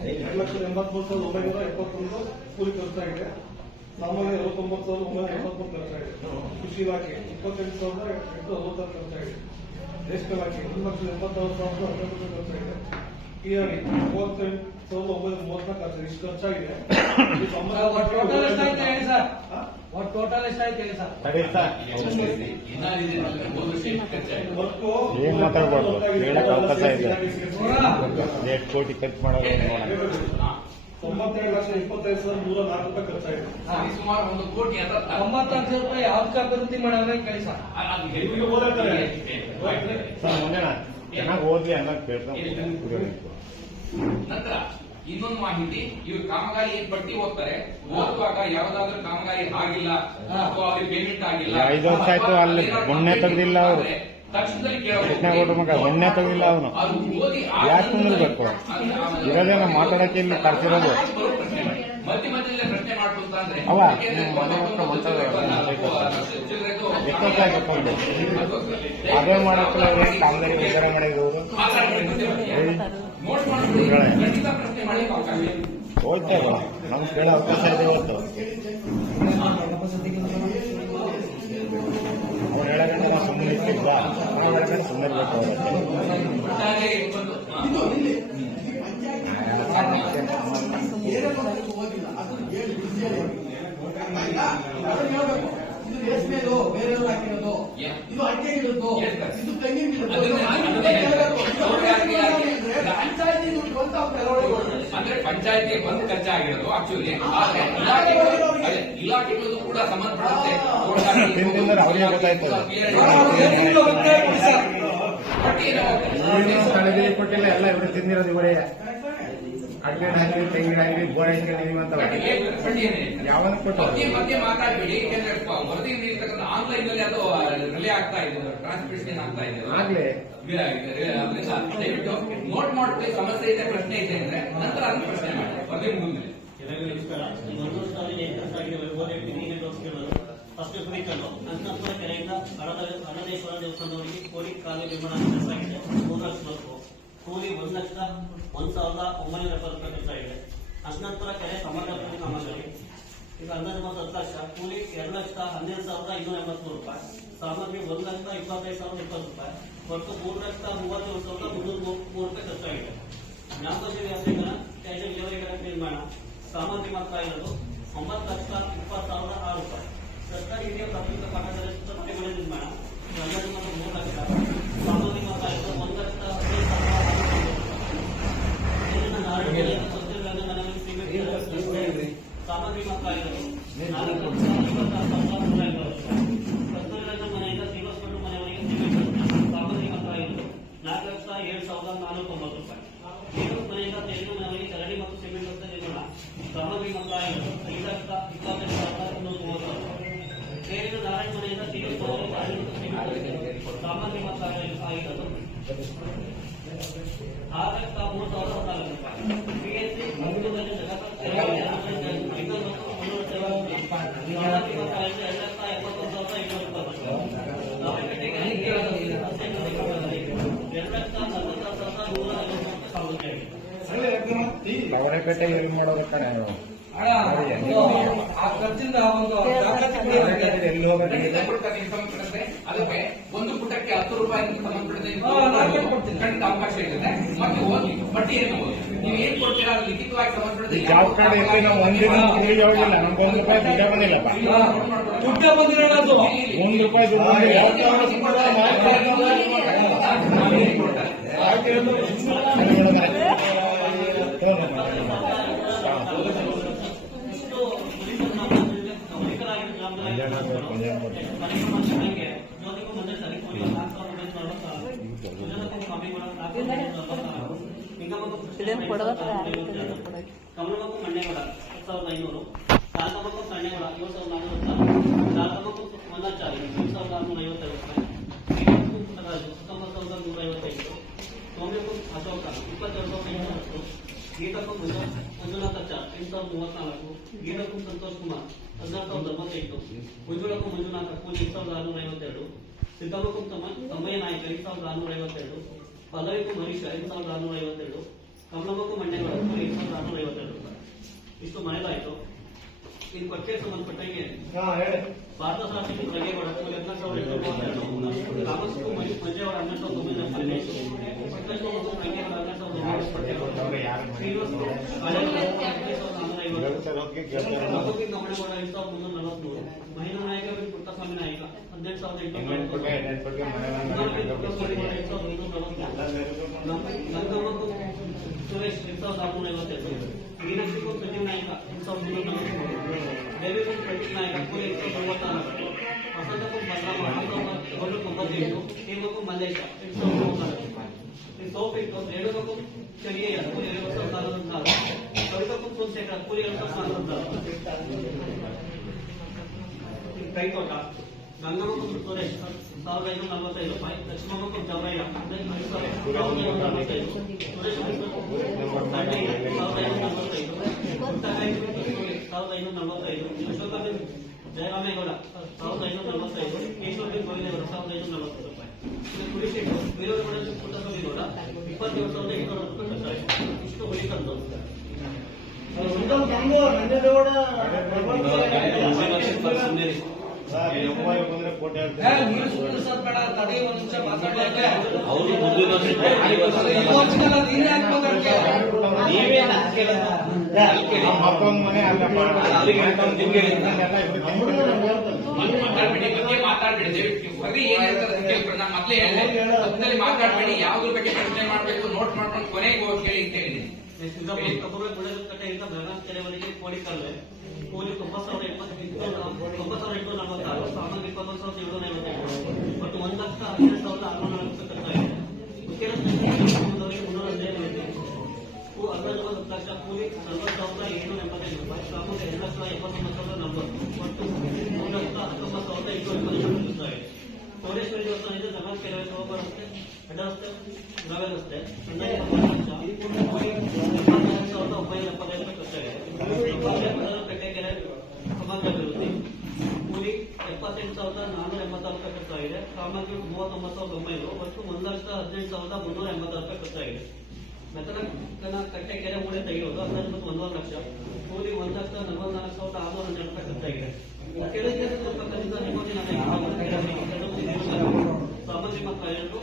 2,83,971 ಕೂಲಿ ಖರ್ಚಾಗಿದೆ. ಸಾಮಾನ್ಯ 69,973 ಖರ್ಚಾಗಿದೆ. ಕೃಷಿ ಇಲಾಖೆ 28,866 ಖರ್ಚಾಗಿದೆ. ದೇಶ ಇಲಾಖೆ 1,86,019 ಖರ್ಚಾಗಿದೆ. ಪಿಆರ್ಇ 38,934 ಖರ್ಚಾಗಿದೆ. ಇಷ್ಟು ಖರ್ಚಾಗಿದೆ. ಟೋಟಲ್ ಎಷ್ಟಾಯ್ತು ಹೇಳಿ ಸರ್? ವರ್ಕು ಏನ್ ಮಾತಾಡ್ಬಾರ್ದು, ಹೇಳಕ್ ಅವಕಾಶ ಇದೆ. 8 ಕೋಟಿ ಖರ್ಚು ಮಾಡೋದು 92,25,104 ಖರ್ಚಾಗಿದೆ. ಸುಮಾರು 1 ಕೋಟಿ 90 ಲಕ್ಷ ರೂಪಾಯಿ ಯಾವ್ದಕ್ಕೆ ಅಭಿವೃದ್ಧಿ ಮಾಡೋದ್ರೆ ಕೇಳಿ ಸರ್. ಇವ್ರಿಗೆ ಓದಾಡ್ತಾರೆ. ಚೆನ್ನಾಗಿ ಓದ್ಲಿ ಅನ್ನೋದು ಕೇಳ್ತಾ. ನಂತರ ಇನ್ನೊಂದು ಮಾಹಿತಿ, ಇವ್ರು ಕಾಮಗಾರಿ ಪಟ್ಟಿ ಓದ್ತಾರೆ. ಓದುವಾಗ ಯಾವ್ದಾದ್ರು ಕಾಮಗಾರಿ ಆಗಿಲ್ಲ ಅಥವಾ ಅವ್ರಿಗೆ ಪೇಮೆಂಟ್ ಆಗಿಲ್ಲ, 5 ವರ್ಷ ಆಯ್ತು ಅಲ್ಲಿ ಮೊನ್ನೆ ತೆಗ್ದಿಲ್ಲ ಅವರು. ತಕ್ಷಣದಲ್ಲಿ ಕೃಷ್ಣಗೌಡ ಮಗ ಮೊನ್ನೆ ತೆಗ್ದಿಲ್ಲ ಅವನು. ಯಾಕೆ ಕುಂದಿರ್ಬೇಕು? ಇರೋದೇ ನಾವು ಮಾತಾಡಕ್ಕೆ ಇಲ್ಲಿ ಕರ್ಸಿರೋದು. ಮಧ್ಯ ಮಧ್ಯದಲ್ಲಿ ಪ್ರಶ್ನೆ ಮಾಡ್ಕೊಂತ ಅಂದ್ರೆ ಅವ ಎಷ್ಟು ವರ್ಷ ಆಗಿರ್ಕೊಂಡು ಅದೇ ಮಾಡಕ್ಕಲ್ಲ ಕಾಮಗಾರಿ ವಿಚಾರ ಮಾಡಿದ್ರು. ನೋಟ್ ಮಾಡ್ಕೊಳ್ಳಿ, ಖಂಡಿತ ಪ್ರಶ್ನೆ ಮಾಡಿ ಅವಕಾಶ ಇದೆ. ಹೋಗ್ತಾ ಇಲ್ಲ, ನಮ್ಗೆ ಕೇಳೋ ಅವಕಾಶ ಇದೆ ಇವತ್ತು. ಅವ್ರು ಹೇಳೋದ್ರಿಂದ ನಾವು ಸುಮ್ಮನೆ ಇರ್ತಿದ್ದ, ಸುಮ್ಮನೆ ಇರ್ಬೇಕು. ಬೇರೆಯವರು ಹಾಕಿರೋದು ಇದು ಅಡ್ಗೆ ಇರೋದು ಇದು ತೆಂಗಿನ ಅಂದ್ರೆ ಪಂಚಾಯತಿ ಬಂದು ಖರ್ಚಾಗಿರೋದು ಆಕ್ಚುಲಿ. ಇಲಾಖೆಗಳು ಕೂಡ ಸಂಬಂಧಪಡುತ್ತೆ. ಅವರಿಗೆ ಗೊತ್ತಾಯ್ತದೆ. ಕೊಟ್ಟಿಲ್ಲ, ಎಲ್ಲ ಇವರು ತಿಂದಿರೋದು ಇವರೇ. ಅಡ್ಗೆ ಹಾಕಿ ತೆಂಗಿನ ಹಾಕಿ ಬೋರ್ ಹಾಕಿದೀವಿ ಅಂತ ಬಡ್ಡಿ ಏನಿಲ್ಲ. ಯಾವನ ಕೊಟ್ಟು ಮಧ್ಯೆ ಮಾತಾಡಬೇಡಿ. ಯಾಕಂದ್ರೆ ವರದಿ ಇರ್ತಕ್ಕಂಥ ಆನ್ಲೈನ್ ನಲ್ಲಿ ಅದು ರಿಲೇ ಆಗ್ತಾ ಇದೆ, ಟ್ರಾನ್ಸ್ಮಿಷನ್ ಆಗ್ತಾ ಇದೆ. ಆಗ್ಲೇ ಅದರಿಂದ ದಯವಿಟ್ಟು ನೋಟ್ ಮಾಡ್ಕೊಳ್ಳಿ. ಸಮಸ್ಯೆ ಇದೆ, ಪ್ರಶ್ನೆ ಇದೆ ಅಂದ್ರೆ ನಂತರ ಅದನ್ನ ಪ್ರಶ್ನೆ ಮಾಡಿ. ವರದಿ ಮುಗಿದ್ಮೇಲೆ ಫಸ್ಟ್ ಕುರಿತಲು ನಂತರ ಕೆರೆಯಿಂದ ಹಣದೇಶ್ವರ ದೇವಸ್ಥಾನದವರೆಗೆ ಕೋಳಿ ಕಾಲು ನಿರ್ಮಾಣ ಕೆಲಸವಾಗಿದೆ. 3 ಲಕ್ಷ ರೂಪಾಯಿ ಕೂಲಿ 1,01,970 ರೂಪಾಯಿ ಖರ್ಚಾಗಿದೆ. ನಂತರ ಕೆರೆ ಸಮಗ್ರ ಕಾಮಗಾರಿ ಈಗ ಅಂದಾಜು 10 ಲಕ್ಷ, ಕೂಲಿ 2,12,583 ರೂಪಾಯಿ, ಸಾಮಗ್ರಿ 1,25,020 ರೂಪಾಯಿ, ಒಟ್ಟು 3,37,303 ರೂಪಾಯಿ ಖರ್ಚಾಗಿದೆ. ಜ್ಞಾಪಕ ವ್ಯಾಪ್ತಿಗಳ ತ್ಯಾಜ್ಯ ವಿಲೇವಾರಿ ಘಟಕ ನಿರ್ಮಾಣ ಸಾಮಗ್ರಿ ಮಾತ್ರ ಇರೋದು 9,20,6 ರೂಪಾಯಿ. ಸರ್ಕಾರಿ ಹಿರಿಯ ಪ್ರಾಥಮಿಕ ಪಾಠಶಾಲೆ ಮನೆಗಳ ನಿರ್ಮಾಣ ಅಂದಾಜು 3 ಲಕ್ಷ, ಸಾಮಗ್ರಿ ಮಾತ್ರ ಇರೋದು 1,15,000 ಸಾಮಗ್ರಿ ಮಾತ್ರ ಇರೋದು 4,26,150 ಕಸ್ತೂರಿರಂಗನ ಮನೆಯಿಂದ ಶ್ರೀನಿವಾಸಪುರ ಮನೆಯವರೆಗೆ ಸಿಮೆಂಟ್ ಸಾಮಗ್ರಿ ಮಾತ್ರ ಇರೋದು 4,07,490 ರೂಪಾಯಿ. ಬೇಲೂರು ಮನೆಯಿಂದ ತೆಲುಗು ಮನೆಯವರೆಗೆ ಕರಡಿ ಮತ್ತು ಸಿಮೆಂಟ್ ರಸ್ತೆ ನಿರ್ಮಾಣ ಸಾಮಗ್ರಿ ಮಾತ್ರ ಇರೋದು 5,22,230 ರೂಪಾಯಿ. ಬೇಲೂರು ನಾರಾಯಣ ಮನೆಯಿಂದ ಶ್ರೀನಿವಾಸಪುರ ಕರಡಿ ಮತ್ತು ಸಿಮೆಂಟ್ ಸಾಮಗ್ರಿ ಮಾತ್ರ ಆಗಿರೋದು 6,03,014 ರೂಪಾಯಿ. PSC ಮಂಗಳೂರಿನಲ್ಲಿ ಜಗತ್ತ ಅವರೆಕಟ್ಟೆ ಎಲ್ಲಿ ಮಾಡೋದು ಕಣೆ ಆ ಖರ್ಚಿಂದ ಒಂದು ಎಲ್ಲಿ ಹೋಗೋದು ಸಂಬಂಧಪಟ್ಟಂತೆ ಅದಕ್ಕೆ ಒಂದು ಪುಟಕ್ಕೆ 10 ರೂಪಾಯಿ ಸಂಬಂಧಪಟ್ಟಂತೆ ಖಂಡಿತ ಅವಕಾಶ ಇರುತ್ತೆ. ಮತ್ತೆ ಓದಿ ಬಡ್ಡಿ ಏನು ಓದಿ ನೀವು ಏನ್ ಕೊಡ್ತೀರಾ ಅದು ಲಿಖಿತವಾಗಿ ಸಂಬಂಧಪಟ್ಟಂತೆ ಜಾಬ್ ಕಾರ್ಡ್ ಎಲ್ಲಿ ನಾವು ಒಂದಿನ ಕೂಲಿಗೆ ಹೋಗಿಲ್ಲ, ನಮ್ಗೆ 1 ರೂಪಾಯಿ ದುಡ್ಡ ಬಂದಿಲ್ಲಪ್ಪ. ದುಡ್ಡ ಬಂದಿರೋದು 1 ರೂಪಾಯಿ ದುಡ್ಡು ಕಮಲಮಕ್ಕು ಮಣ್ಣೆಗಳ 7,500, ಕಾಲ್ಕಮಕ್ಕು ಕಣ್ಣೆಗಳ 7,400, ಕಾಲ್ಕಮಕ್ಕು ಮನ್ನಾಚಾರಿ 3,652 ರೂಪಾಯಿ, 19,155, ಸೋಮ್ಯಕ್ಕೂ ಅಶೋಕ 22,810, ಗೀತಕ್ಕೂ ಮಂಜುನಾಥಾಚಾರ್ 8,034, ಗೀತಕ್ಕೂ ಸಂತೋಷ್ ಕುಮಾರ್ 16,098, ಮಂಜುಳಕ್ಕೂ ಮಂಜುನಾಥ ಕೂಲಿ 8,652, ಸಿದ್ದಮ್ಮಕ್ಕೂ ತಮ್ಮಯ್ಯ ನಾಯಕ 5,652, ಪಲ್ಲವಿಗೂ ಮರೀಶ್ 5,652, ಕಮಲಮ್ಮಕ್ಕೂ ಮಂಡ್ಯಗಳ 8,652 ರೂಪಾಯಿ. ಇಷ್ಟು ಮನೆದಾಯಿತು. ಇನ್ನು ಕೊಚ್ಚೆ ಸಂಬಂಧಪಟ್ಟಂಗೆ ಪಾರ್ಥಸಾರಥಿ ಬಗೆಗೌಡ 14,832, ಕಾಮಸ್ಗೂ ಮಂಜೇವಾಡ 12,915, ಪಟ್ಟಣಕ್ಕೂ ರಂಗೇಗೌಡ 12,950, ಶ್ರೀನಿವಾಸಗೂ 15,450, ಮಗುವಿನ ಗಮನಗೌಡ 8,343, ಮಹಿಳಾ ನಾಯಕ ಪುಟ್ಟಸ್ವಾಮಿ ನಾಯಕ 18,840, ಗಂಗಮ್ಮಕ್ಕೂ ಸುರೇಶ್ 8,452, ಮೀನಾಕ್ಷಿಗೂ ಸಂಜೀವ್ ನಾಯಕ 8,343, ದೇವಿಗೂ ಪ್ರದೀಪ್ ನಾಯಕ ಕೂಲಿ 8,94, ವಸಂತಕ್ಕೂ ಬಲರಾಮ 998, ಹೇಮಕ್ಕೂ ಮಲ್ಲೇಶ 8,34, ಸೋಪಿಟ್ಟು ರೇಣುಕಕ್ಕೂ ಚಳಿಯ ಕೂಲಿ 7,404, ಕವಿತಕ್ಕೂ ಸೋಮಶೇಖರ ಕೂಲಿ 7,404, ಕೈತೋಟ ಗಂಗಮ್ಮಕ್ಕೂ ಸುರೇಶ್ 1,545 ರೂಪಾಯಿ, ಲಕ್ಷ್ಮಮ್ಮಕ್ಕೂ ಜವರಯ್ಯ 5,545, ಸುರೇಶ್ 1,545, ಅಶೋಕ ಜಯರಾಮೇಗೌಡ 1,545, ಕೇಶವಡಿ ಗೋವಿಂದೇಗೌಡ 1,540 ರೂಪಾಯಿ. ಕುಡಿಸಿಟ್ಟು ಬೇಲೂರು ಪುಟ್ಟಸ್ವಾಮಿಗೌಡ 27,800 ರೂಪಾಯಿ ಖರ್ಚಾಯಿತು. ಇಷ್ಟು ಉಳಿಕಂತು ಮಾತಾಡಬೇಡಿ. ಯಾವ್ದ್ರ ಬಗ್ಗೆ ಪ್ರಶ್ನೆ ಮಾಡಬೇಕು ನೋಟ್ ಮಾಡ್ಕೊಂಡು ಕೊನೆಗೆ ಹೋಗಿ ಕೇಳಿ ಅಂತ ಹೇಳಿದ್ದೀನಿ. ಕಟ್ಟೆಯಿಂದ ಬೆಳಗಾವಿ ಕೆರೆವರೆಗೆ ಕೋಳಿ ಕಾಲುವೆ ಕೂಲಿ 9,846, ಸಾಮಾನ್ಯ 21,755, ಒಟ್ಟು 1,12,604 ಖರ್ಚಾಗಿದೆ. ಮುಖ್ಯ ರಸ್ತೆ 315, ಅಂದಾಜು 10 ಲಕ್ಷ ಸಾಮಾನ್ಯ ಕೆರೆ ಬರುತ್ತೆ, ಹೆಡ್ ರಸ್ತೆ, ಗ್ರಾವೆಲ್ ರಸ್ತೆ, ಅಂದಾಜು 1,29,75 ಖರ್ಚಾಗಿದೆ. ಕಟ್ಟೆ ಕೆರೆ ಸಮಾಜ ಅಭಿವೃದ್ಧಿ ಕೂಲಿ 78,486 ಖರ್ಚಾಗಿದೆ. ಸಾಮಗ್ರಿ 39,900, ಒಟ್ಟು 1,18,380 ಖರ್ಚಾಗಿದೆ. ಮೆತನ ಕಟ್ಟೆ ಕೆರೆ ಮೂಳೆ ತೆಗೆಯುವುದು ಅಂದಾಜು 1 ಲಕ್ಷ, ಕೂಲಿ 1,44,612 ಖರ್ಚಾಗಿದೆ. ಸಾಮಾನ್ಯ ಮಕ್ಕಳು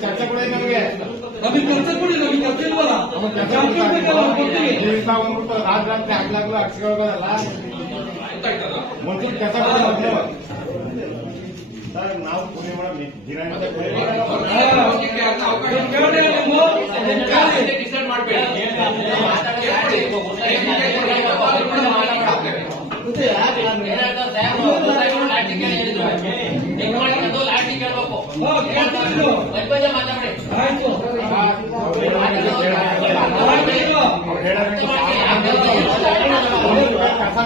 ಚರ್ಚೆ ಕೂಡ ನಮಗೆ ರಾತ್ರಿ ಆಗ್ಲಾಗ್ಲು ಅಕ್ಷಗಳಲ್ಲ ಮುಂಚೆ ಕೆಲಸ ಸರ್ ನಾವು ಪುಣ್ಯ ಮಾಡೋದು ಕೆಲಸ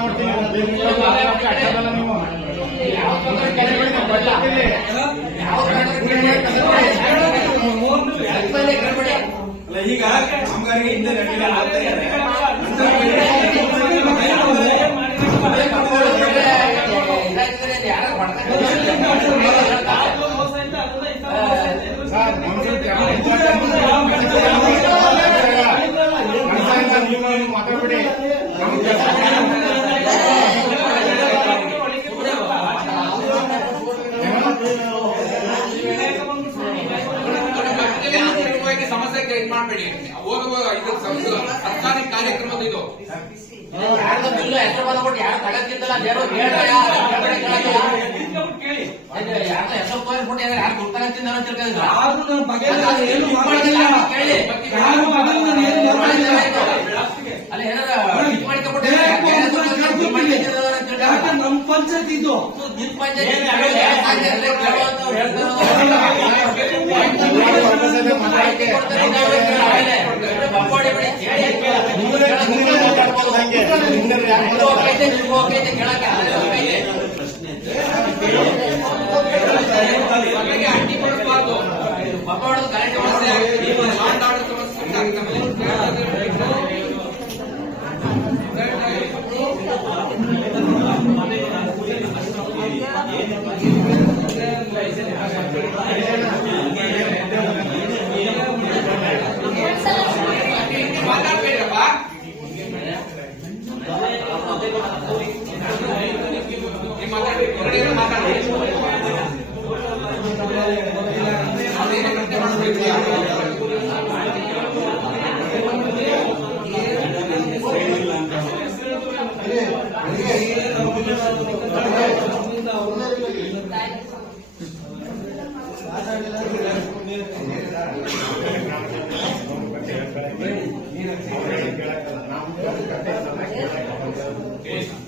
ಮಾಡ್ತೀನಿ ಈಗ ಕಾಮಗಾರಿಗೆ ಹಿಂದೆ ಮಾತಾಡ್ಬಿಡಿ ಸಮಸ್ಯೆ ಕ್ರಿಯೇಟ್ ಮಾಡಬೇಡಿ. ಹೋಗುವ ಇದು ಸರ್ಕಾರಿ ಕಾರ್ಯಕ್ರಮದ ಇದು ಎಷ್ಟು ಬಂದ್ಬಿಟ್ಟು ಯಾರು ತಗತ್ತಿದ್ದಲ್ಲ ಯಾರು ಯಾರು ಗುರ್ತಾಗತ್ತಿಂದ ಅಲ್ಲಿ ನಮ್ಮ ಪಂಚಾಯತ್ ಇದು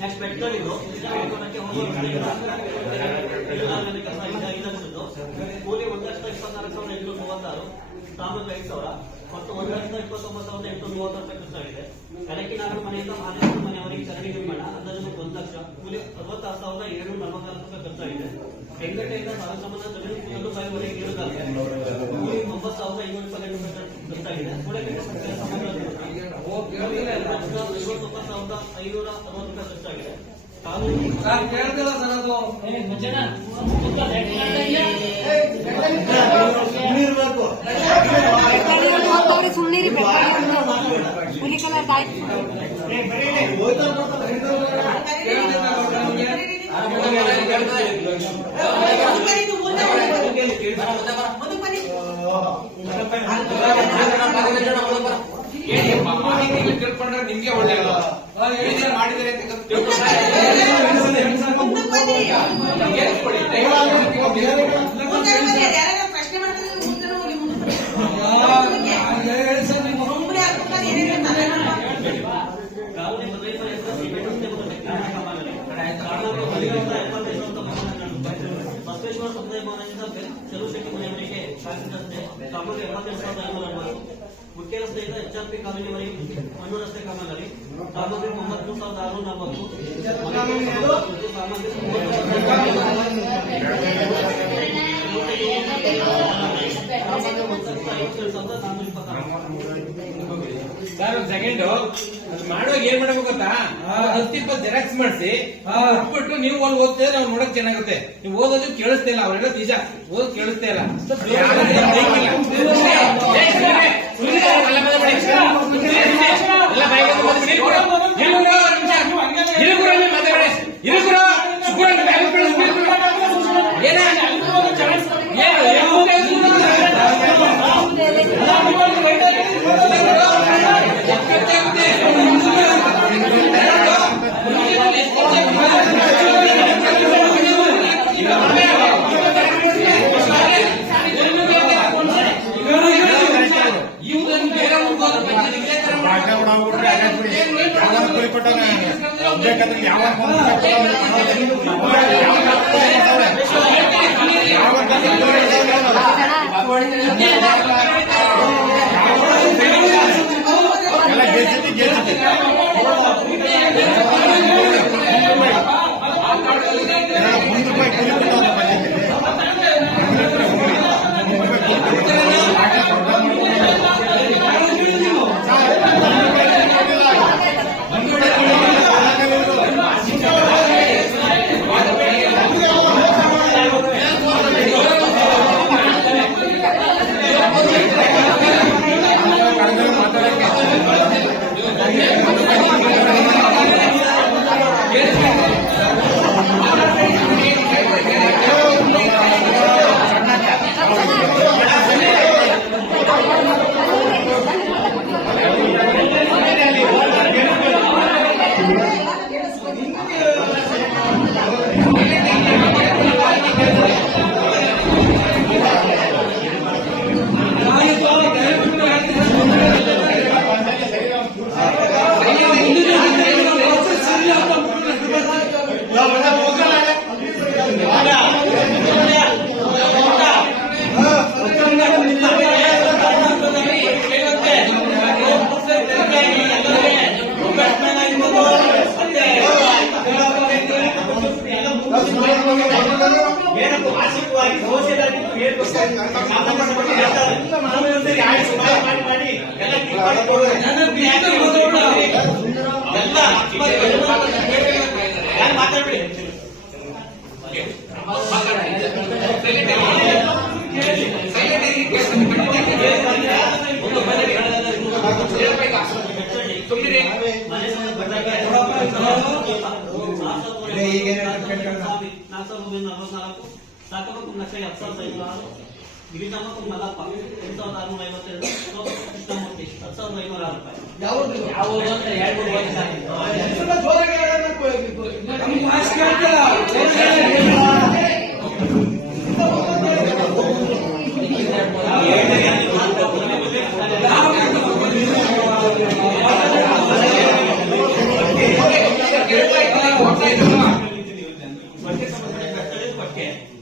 ನೆಕ್ಸ್ಟ್ ಬೆಟ್ಟಗಳಿದು ಕೂಲಿ 1,24,836, ಸಾಮಗ್ರಿ 5,000, ಮತ್ತು 1,29,830 ಖರ್ಚಾಗಿದೆ. ಕನಕಿನಾಡು ಮನೆಯಿಂದ ಮಾದೇಶ್ವರ ಮನೆಯವರಿಗೆ ಚರಂಡಿ ನಿರ್ಮಾಣ ಅಂದಾಜು 1 ಲಕ್ಷ, ಕೂಲಿ 66,744 ಖರ್ಚಾಗಿದೆ. ಹೆಂಗಟೆಯಿಂದ ಸಾಲಸಂಬಂಧ ಜಮೀನು ಕೂದಲುವರೆಗೆ ನೀಡುತ್ತಾರೆ, ಕೂಲಿ 9,522 ಖರ್ಚಾಗಿದೆ. ಸುಮ್ಮನೆ ಹುಲಿ ಕಲರ್ ಆಯ್ತು ಮುಂದಕ್ಕೆ ಬನ್ನಿ. ಹೇಳಿ ಮಾಹಿತಿ ತಿಳ್ಕೊಂಡ್ರೆ ನಿಮ್ಗೆ ಒಳ್ಳೆಯದು. ಏನೇನ್ ಮಾಡಿದ್ದಾರೆ ಅಂತ ತಿಳ್ಕೊಂಡ್ರೆ ಮುಂದಕ್ಕೆ ಬನ್ನಿ. ಹೇಳ್ಕೊಡಿ. ಮುಂದೆ ಬನ್ನಿ. ಯಾರಾದ್ರೂ ಪ್ರಶ್ನೆ ಮಾಡಿದ್ರೆ ಮುಂದೆ ಹೋಗಿ ಮುಂದಕ್ಕೆ ಬನ್ನಿ. ಒಬ್ಬರೇ ಹಾಕ್ಬೇಕಾದ್ರೆ ಏನೇನು ತಲೆ ಕಾಲೋನಿ ಬದಲಾಯಿಸುವ ಯಂತ್ರ ಸಿಮೆಂಟ್ ರಸ್ತೆ ಮತ್ತು ಟೆಕ್ನಿಕಲ್ ಕಾಮಗಾರಿ. ಕಾರಣಗಳು ಬಲಿಗಂತ 75,000 ಬಸವೇಶ್ವರ ಸಮುದಾಯ ಭವನದಿಂದ ಚೆಲುವು ಶೆಟ್ಟಿ ಮನೆಯವರಿಗೆ ಶಾಂತಿ ರಸ್ತೆ ಕಾಮಗಾರಿ 72,540. ಮುಖ್ಯ ರಸ್ತೆಯಿಂದ HRP ಕಾಲೋನಿವರೆಗೆ ಮಣ್ಣು ರಸ್ತೆ ಕಾಮಗಾರಿ ಕಾಮಗಾರಿ 93,640. ಕಾಮಗಾರಿ 37,426. ಸರ್ ಒಂದ್ ಸೆಕೆಂಡ್ ಮಾಡುವಾಗ ಏನ್ ಮಾಡ್ಬೇಕು ಗೊತ್ತಾ 10-20 ಜೆರಾಕ್ಸ್ ಮಾಡಿಸಿ ಬಿಟ್ಟು ನೀವು ಅಲ್ಲಿ ಓದ್ತಿದ್ರೆ ನಾವು ನೋಡಕ್ ಚೆನ್ನಾಗುತ್ತೆ. ನೀವು ಓದೋದು ಕೇಳಿಸ್ತಾ ಇಲ್ಲ, ಅವ್ರೆಲ್ಲ ನಿಜ ಓದ್ ಕೇಳಿಸ್ತಾ ಇಲ್ಲ. ಬೇಕಾದ್ರೆ ಎಲ್ಲ ಗೆಲ್ಸಿದ್ದಿ ಸಾಕಬೇಕು ನಕ್ಷೆ 10,506. ಗಿರಿಜಾಮಕ್ಕೂ ಮಲ್ಲಪ್ಪ 8,652. ಕೃಷ್ಣಮೂರ್ತಿ 10,506 ರೂಪಾಯಿ.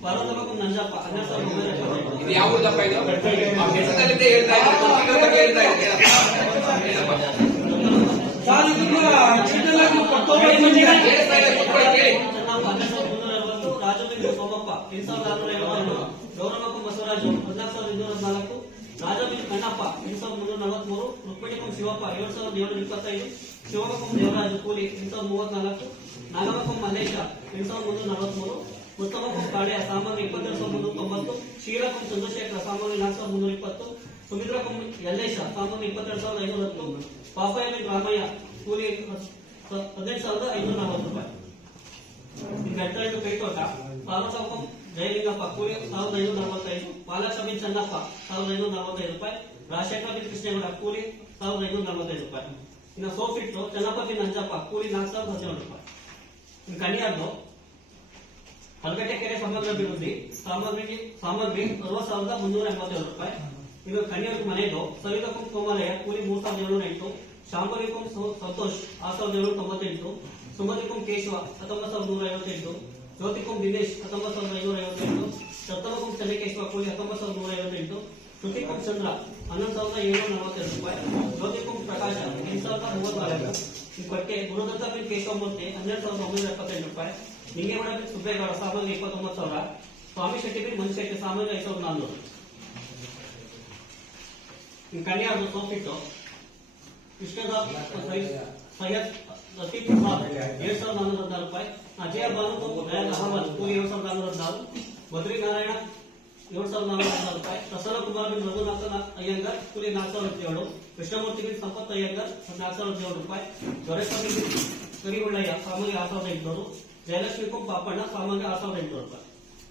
ಪರ್ವತಮಕ್ಕೂ ನಂಜಪ್ಪ 12,975. ಇದು ಯಾವ ಊರದಪ್ಪ ಇದು? ಆ ಹೆಸರಲ್ಲಿದ್ದೇ ಹೇಳ್ತಾ ಇದ್ದಾರೆ, ಕೊಟ್ಟಿರೋ ಬಗ್ಗೆ ಹೇಳ್ತಾ ಇದ್ದಾರೆ. ರಾಜಬೀರು ಸೋಮಪ್ಪ 8,672. ಗೌರವಕ್ಕೂ ಬಸವರಾಜು 14,214. ರಾಜಬೀರು ಕಣ್ಣಪ್ಪ 8,343. ರುಕ್ಮಿಣಿಕಂ ಶಿವಪ್ಪ 7,725. ಶಿವಕಂ ದೇವರಾಜು ಕೂಲಿ 8,034. ನಾಗಮಕಂ ಮಲ್ಲೇಶ 8,343. ಉತ್ತಮಕಂ ಕಾಳೆ ಸಾಮಾನ್ಯ 22,390. ಶೀಲಕಂ ಚಂದ್ರಶೇಖರ ಸಾಮಾನ್ಯ 4,320. ಸುಮಿತ್ರಕಂ ಯಲ್ಲೇಶ ಸಾಮಾನ್ಯ 22,510. ಪಾಪಾಯಮಿ ರಾಮಯ್ಯ ಕೂಲಿ 18,540 ರೂಪಾಯಿ. ಈಗ 8 ಕೈ ತೋಟ. ಪಾರ್ವತಕಂ ಜಯಲಿಂಗಪ್ಪ ಕೂಲಿ 1545, ಬಾಲಸ್ವಾಮಿ ಚನ್ನಪ್ಪ 1545 ರೂಪಾಯಿ, ರಾಜಶೇಖರ ಕೃಷ್ಣೇಗೌಡ ಕೂಲಿ 1545 ರೂಪಾಯಿ. ಇನ್ನು ಸೋಫಿಟ್ಟು ಚನ್ನಪತಿ ನಂಜಪ್ಪ ಕೂಲಿ 4017 ರೂಪಾಯಿ. ಇನ್ನು ಕನ್ಯಾರ್ದು ಹಲಗಟ್ಟೆ ಕೆರೆ ಸಮಗ್ರ ಅಭಿವೃದ್ಧಿ ಸಾಮಗ್ರಿ 60,387 ರೂಪಾಯಿ. ಇನ್ನು ಕನ್ಯಾರ್ಗ ಮನೆದು ಸವಿತಕುಂ ಸೋಮಲಯ ಕೂಲಿ 3,708, ಶಾಂಭವಿಕುಂ ಸಂತೋಷ್ 6,798, ಸುಮತಿಕುಂ ಕೇಶವ 19,158, ಜ್ಯೋತಿಕುಂ ದಿನೇಶ್ 19,558, ಸತ್ತಮಕುಂ ಚನ್ನಕೇಶವ ಕೂಲಿ 19,158, ಶ್ರುತಿಕುಂ ಚಂದ್ರ 11,742 ರೂಪಾಯಿ, ಜ್ಯೋತಿಕುಂ ಪ್ರಕಾಶ 8,034, ಈ ಪಟ್ಟೆ ಗುರುದತ್ತ ಬಿನ್ ಕೇಶವಮೂರ್ತಿ 12,978 ರೂಪಾಯಿ, ನಿಂಗೇಗೌಡ ಬಿನ್ ಸುಬ್ಬೇಗೌಡ ಸಾಮಗ್ರಿ 29,000, ಸ್ವಾಮಿ ಶೆಟ್ಟಿ ಬಿನ್ ಮನುಶೆಟ್ಟಿ ಸಾಮಗ್ರಿ 5,400. ಈ ಕನ್ಯಾರ್ದು ಸೋಫಿಟ್ಟು ಕೃಷ್ಣದಾಸ್ ಸೈಯದ್ ಲತೀಫ್ ಸಾಬ್ 7,414 ರೂಪಾಯಿ, ಅಜಯ ಬಾನು ದಯಾಲ್ ಅಹಮದ್ ಕೂಲಿ 7,414, ಬದ್ರಿನಾರಾಯಣ 7,414 ರೂಪಾಯಿ, ಪ್ರಸನ್ನ ಕುಮಾರ್ ಬಿನ್ ರಘುನಾಥನ ಅಯ್ಯಂಗರ್ ಕೂಲಿ 4,007, ಕೃಷ್ಣಮೂರ್ತಿ ಬಿನ್ ಸಂಪತ್ ಅಯ್ಯಂಗರ್ 4,007 ರೂಪಾಯಿ, ದೊರೆಸ್ವಾಮಿ ಬಿನ್ ಕರಿಗುಳ್ಳಯ್ಯ ಸಾಮಗ್ರಿ 6,800, ಜಯಲಕ್ಷ್ಮಿ ಕುಂ ಪಾಪಣ್ಣ ಸಾಮಗ್ರಿ 6,800 ರೂಪಾಯಿ.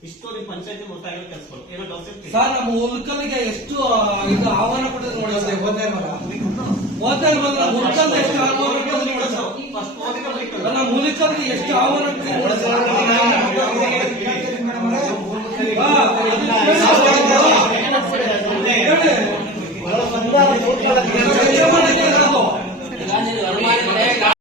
ಇಷ್ಟು ನಿಮ್ಮ ಪಂಚಾಯತಿ ಉಳಿತಾಯ ಕೆಲಸಗಳು. ಏನೋ ಡೌಟ್ ಸರ್ ನಮ್ಮ ಹುಲ್ಕಲ್ಗೆ ಎಷ್ಟು ಇದು ಆಹ್ವಾನ ಕೊಟ್ಟಿದ್ರು ನೋಡಿ ಸರ್, ಹೋದ್ನೇ ಮರ ಹುಲ್ಕಲ್ ಎಷ್ಟು ಆಹ್ವಾನ ಕೊಟ್ಟಿದ್ರು ನೋಡಿ ಸರ್. ನಮ್ಮ ಹುಲ್ಕಲ್ಗೆ ಎಷ್ಟು ಆಹ್ವಾನ ಕೊಟ್ಟಿದ್ರು ನೋಡಿ ಸರ್.